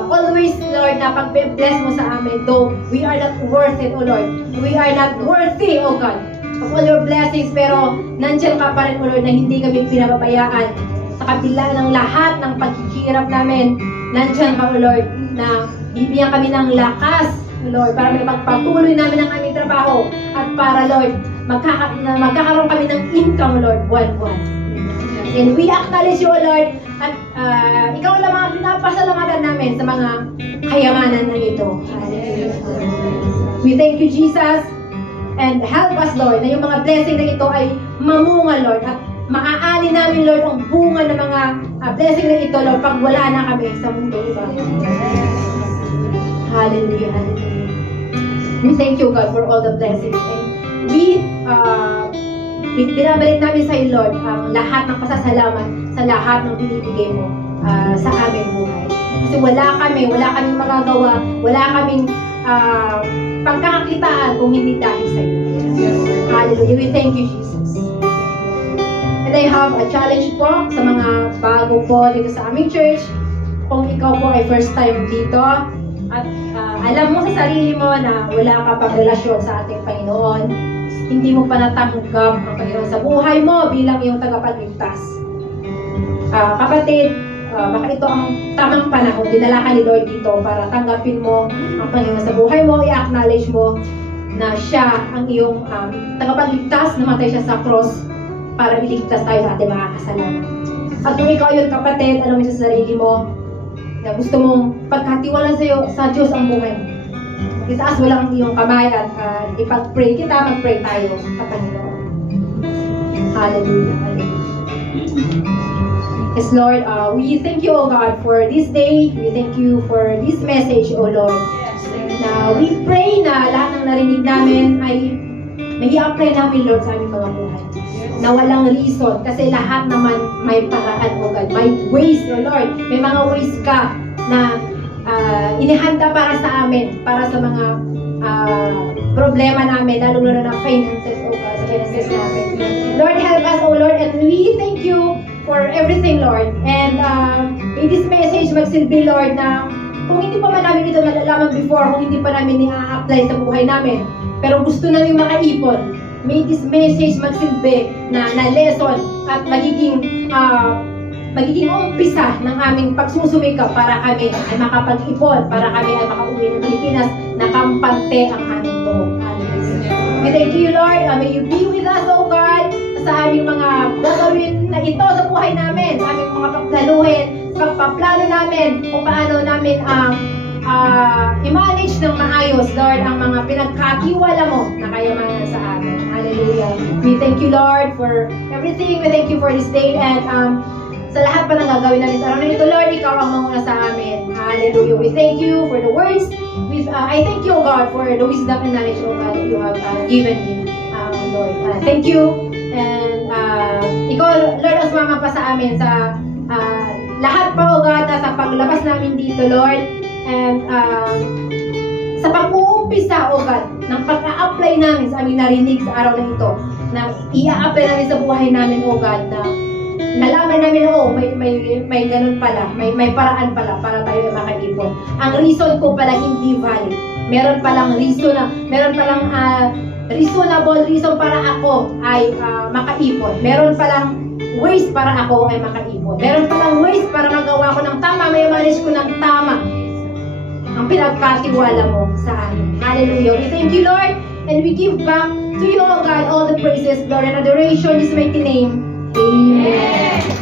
always, Lord, na pag-bless mo sa amin, though we are not worth it, O Lord. We are not worthy, O God, of all your blessings, pero nandiyan ka pa rin, O Lord, na hindi kami pinababayaan. Sa kabila ng lahat ng paghihirap namin, nandiyan ka, O Lord, na bibigyan kami ng lakas, O Lord, para magpatuloy namin ang aming trabaho, at para, Lord, magkakaroon kami ng income, Lord, buwan-buwan. And we acknowledge you, O Lord, at ikaw lamang pinapasalamatan namin sa mga kayamanan na ito. We thank you, Jesus, and help us, Lord, na yung mga blessing na ito ay mamunga, Lord, at maaani namin, Lord, ang bunga ng mga blessing na ito, Lord, pag wala na kami sa mundo iba. Hallelujah, hallelujah. We thank you, God, for all the blessings. And binabalik namin sa iyo, Lord, ang lahat ng pasasalamat sa lahat ng binibigay mo sa aming buhay. Kasi wala kaming magagawa, wala kaming pagkakakitaan kung hindi dahil sa iyo. Hallelujah. We thank you, Jesus. And I have a challenge po sa mga bago po dito sa aming church. Kung ikaw po ay first time dito, at alam mo sa sarili mo na wala ka pang relasyon sa ating Panginoon, hindi mo pa natanggap ang Panginoon sa buhay mo bilang iyong tagapagligtas. Kapatid, baka ito ang tamang panahon, dinala ka ni Lord dito para tanggapin mo ang Panginoon sa buhay mo, i-acknowledge mo na siya ang iyong tagapagligtas, namatay siya sa cross para iligtas tayo sa ating mga kasalanan. At kung ikaw yun, kapatid, alam mo sa sarili mo, na gusto mong pagkatiwala sa Diyos ang buhay mo. Itaas mo lang iyong kamay at ipag-pray kita, mag-pray tayo sa Panginoon. Hallelujah, hallelujah. Yes, Lord, we thank you, O God, for this day. We thank you for this message, O Lord. Na we pray na lahat ng narinig namin ay may i-apply namin, Lord, sa aming mga buhay. Na walang reason, kasi lahat naman may paraan, O God. May ways, O Lord. May mga ways ka na inihanda para sa amin, para sa mga problema namin, lalong-lalo na finances, O God, sa finances namin. Lord, help us, O Lord, and we thank you for everything, Lord. And in this message, magsilbi, Lord, na kung hindi pa man namin ito nalalaman before, kung hindi pa namin i-apply sa buhay namin, pero gusto namin makaipon, may this message magsilbi na lesson at magiging umpisa ng aming pagsusumikap para kami ay makapag-ipon, para kami ay makauwi ng Pilipinas na kampante ang aming buhok. We thank you, Lord. May you be with us, O God, sa aming mga gagawin na ito sa buhay namin, sa aming mga pagplanuhin, sa pagpaplano namin, kung paano namin i-manage ng maayos, Lord, ang mga pinagkatiwala mo na kayamanan sa amin. Hallelujah. We thank you, Lord, for everything. We thank you for this day, and sa lahat pa ng gagawin namin sa araw na ito, Lord, ikaw ang manguna sa amin. Hallelujah. We thank you for the words. I thank you, God, for the wisdom and knowledge, O God, that you have given me, Lord. Thank you. And ikaw, Lord, ang sumama pa sa amin sa lahat pa, O God, sa paglabas namin dito, Lord. And sa pag-uumpisa, O God, ng pag-a-apply namin sa aming narinig sa araw na ito, na i-a-apply namin sa buhay namin, O God, na nalaman namin na, may ganun pala, may paraan pala para tayo ay makaipon. Ang reason ko pala hindi valid. Meron palang reason reasonable reason para ako ay makaipon. Meron palang ways para ako ay makaipon. Meron palang ways para magawa ko ng tama, may manage ko ng tama ang pinagkatiwala mo sa amin. Hallelujah. We thank you, Lord, and we give back to you, O God, all the praises, glory, and adoration in His mighty name. Amen.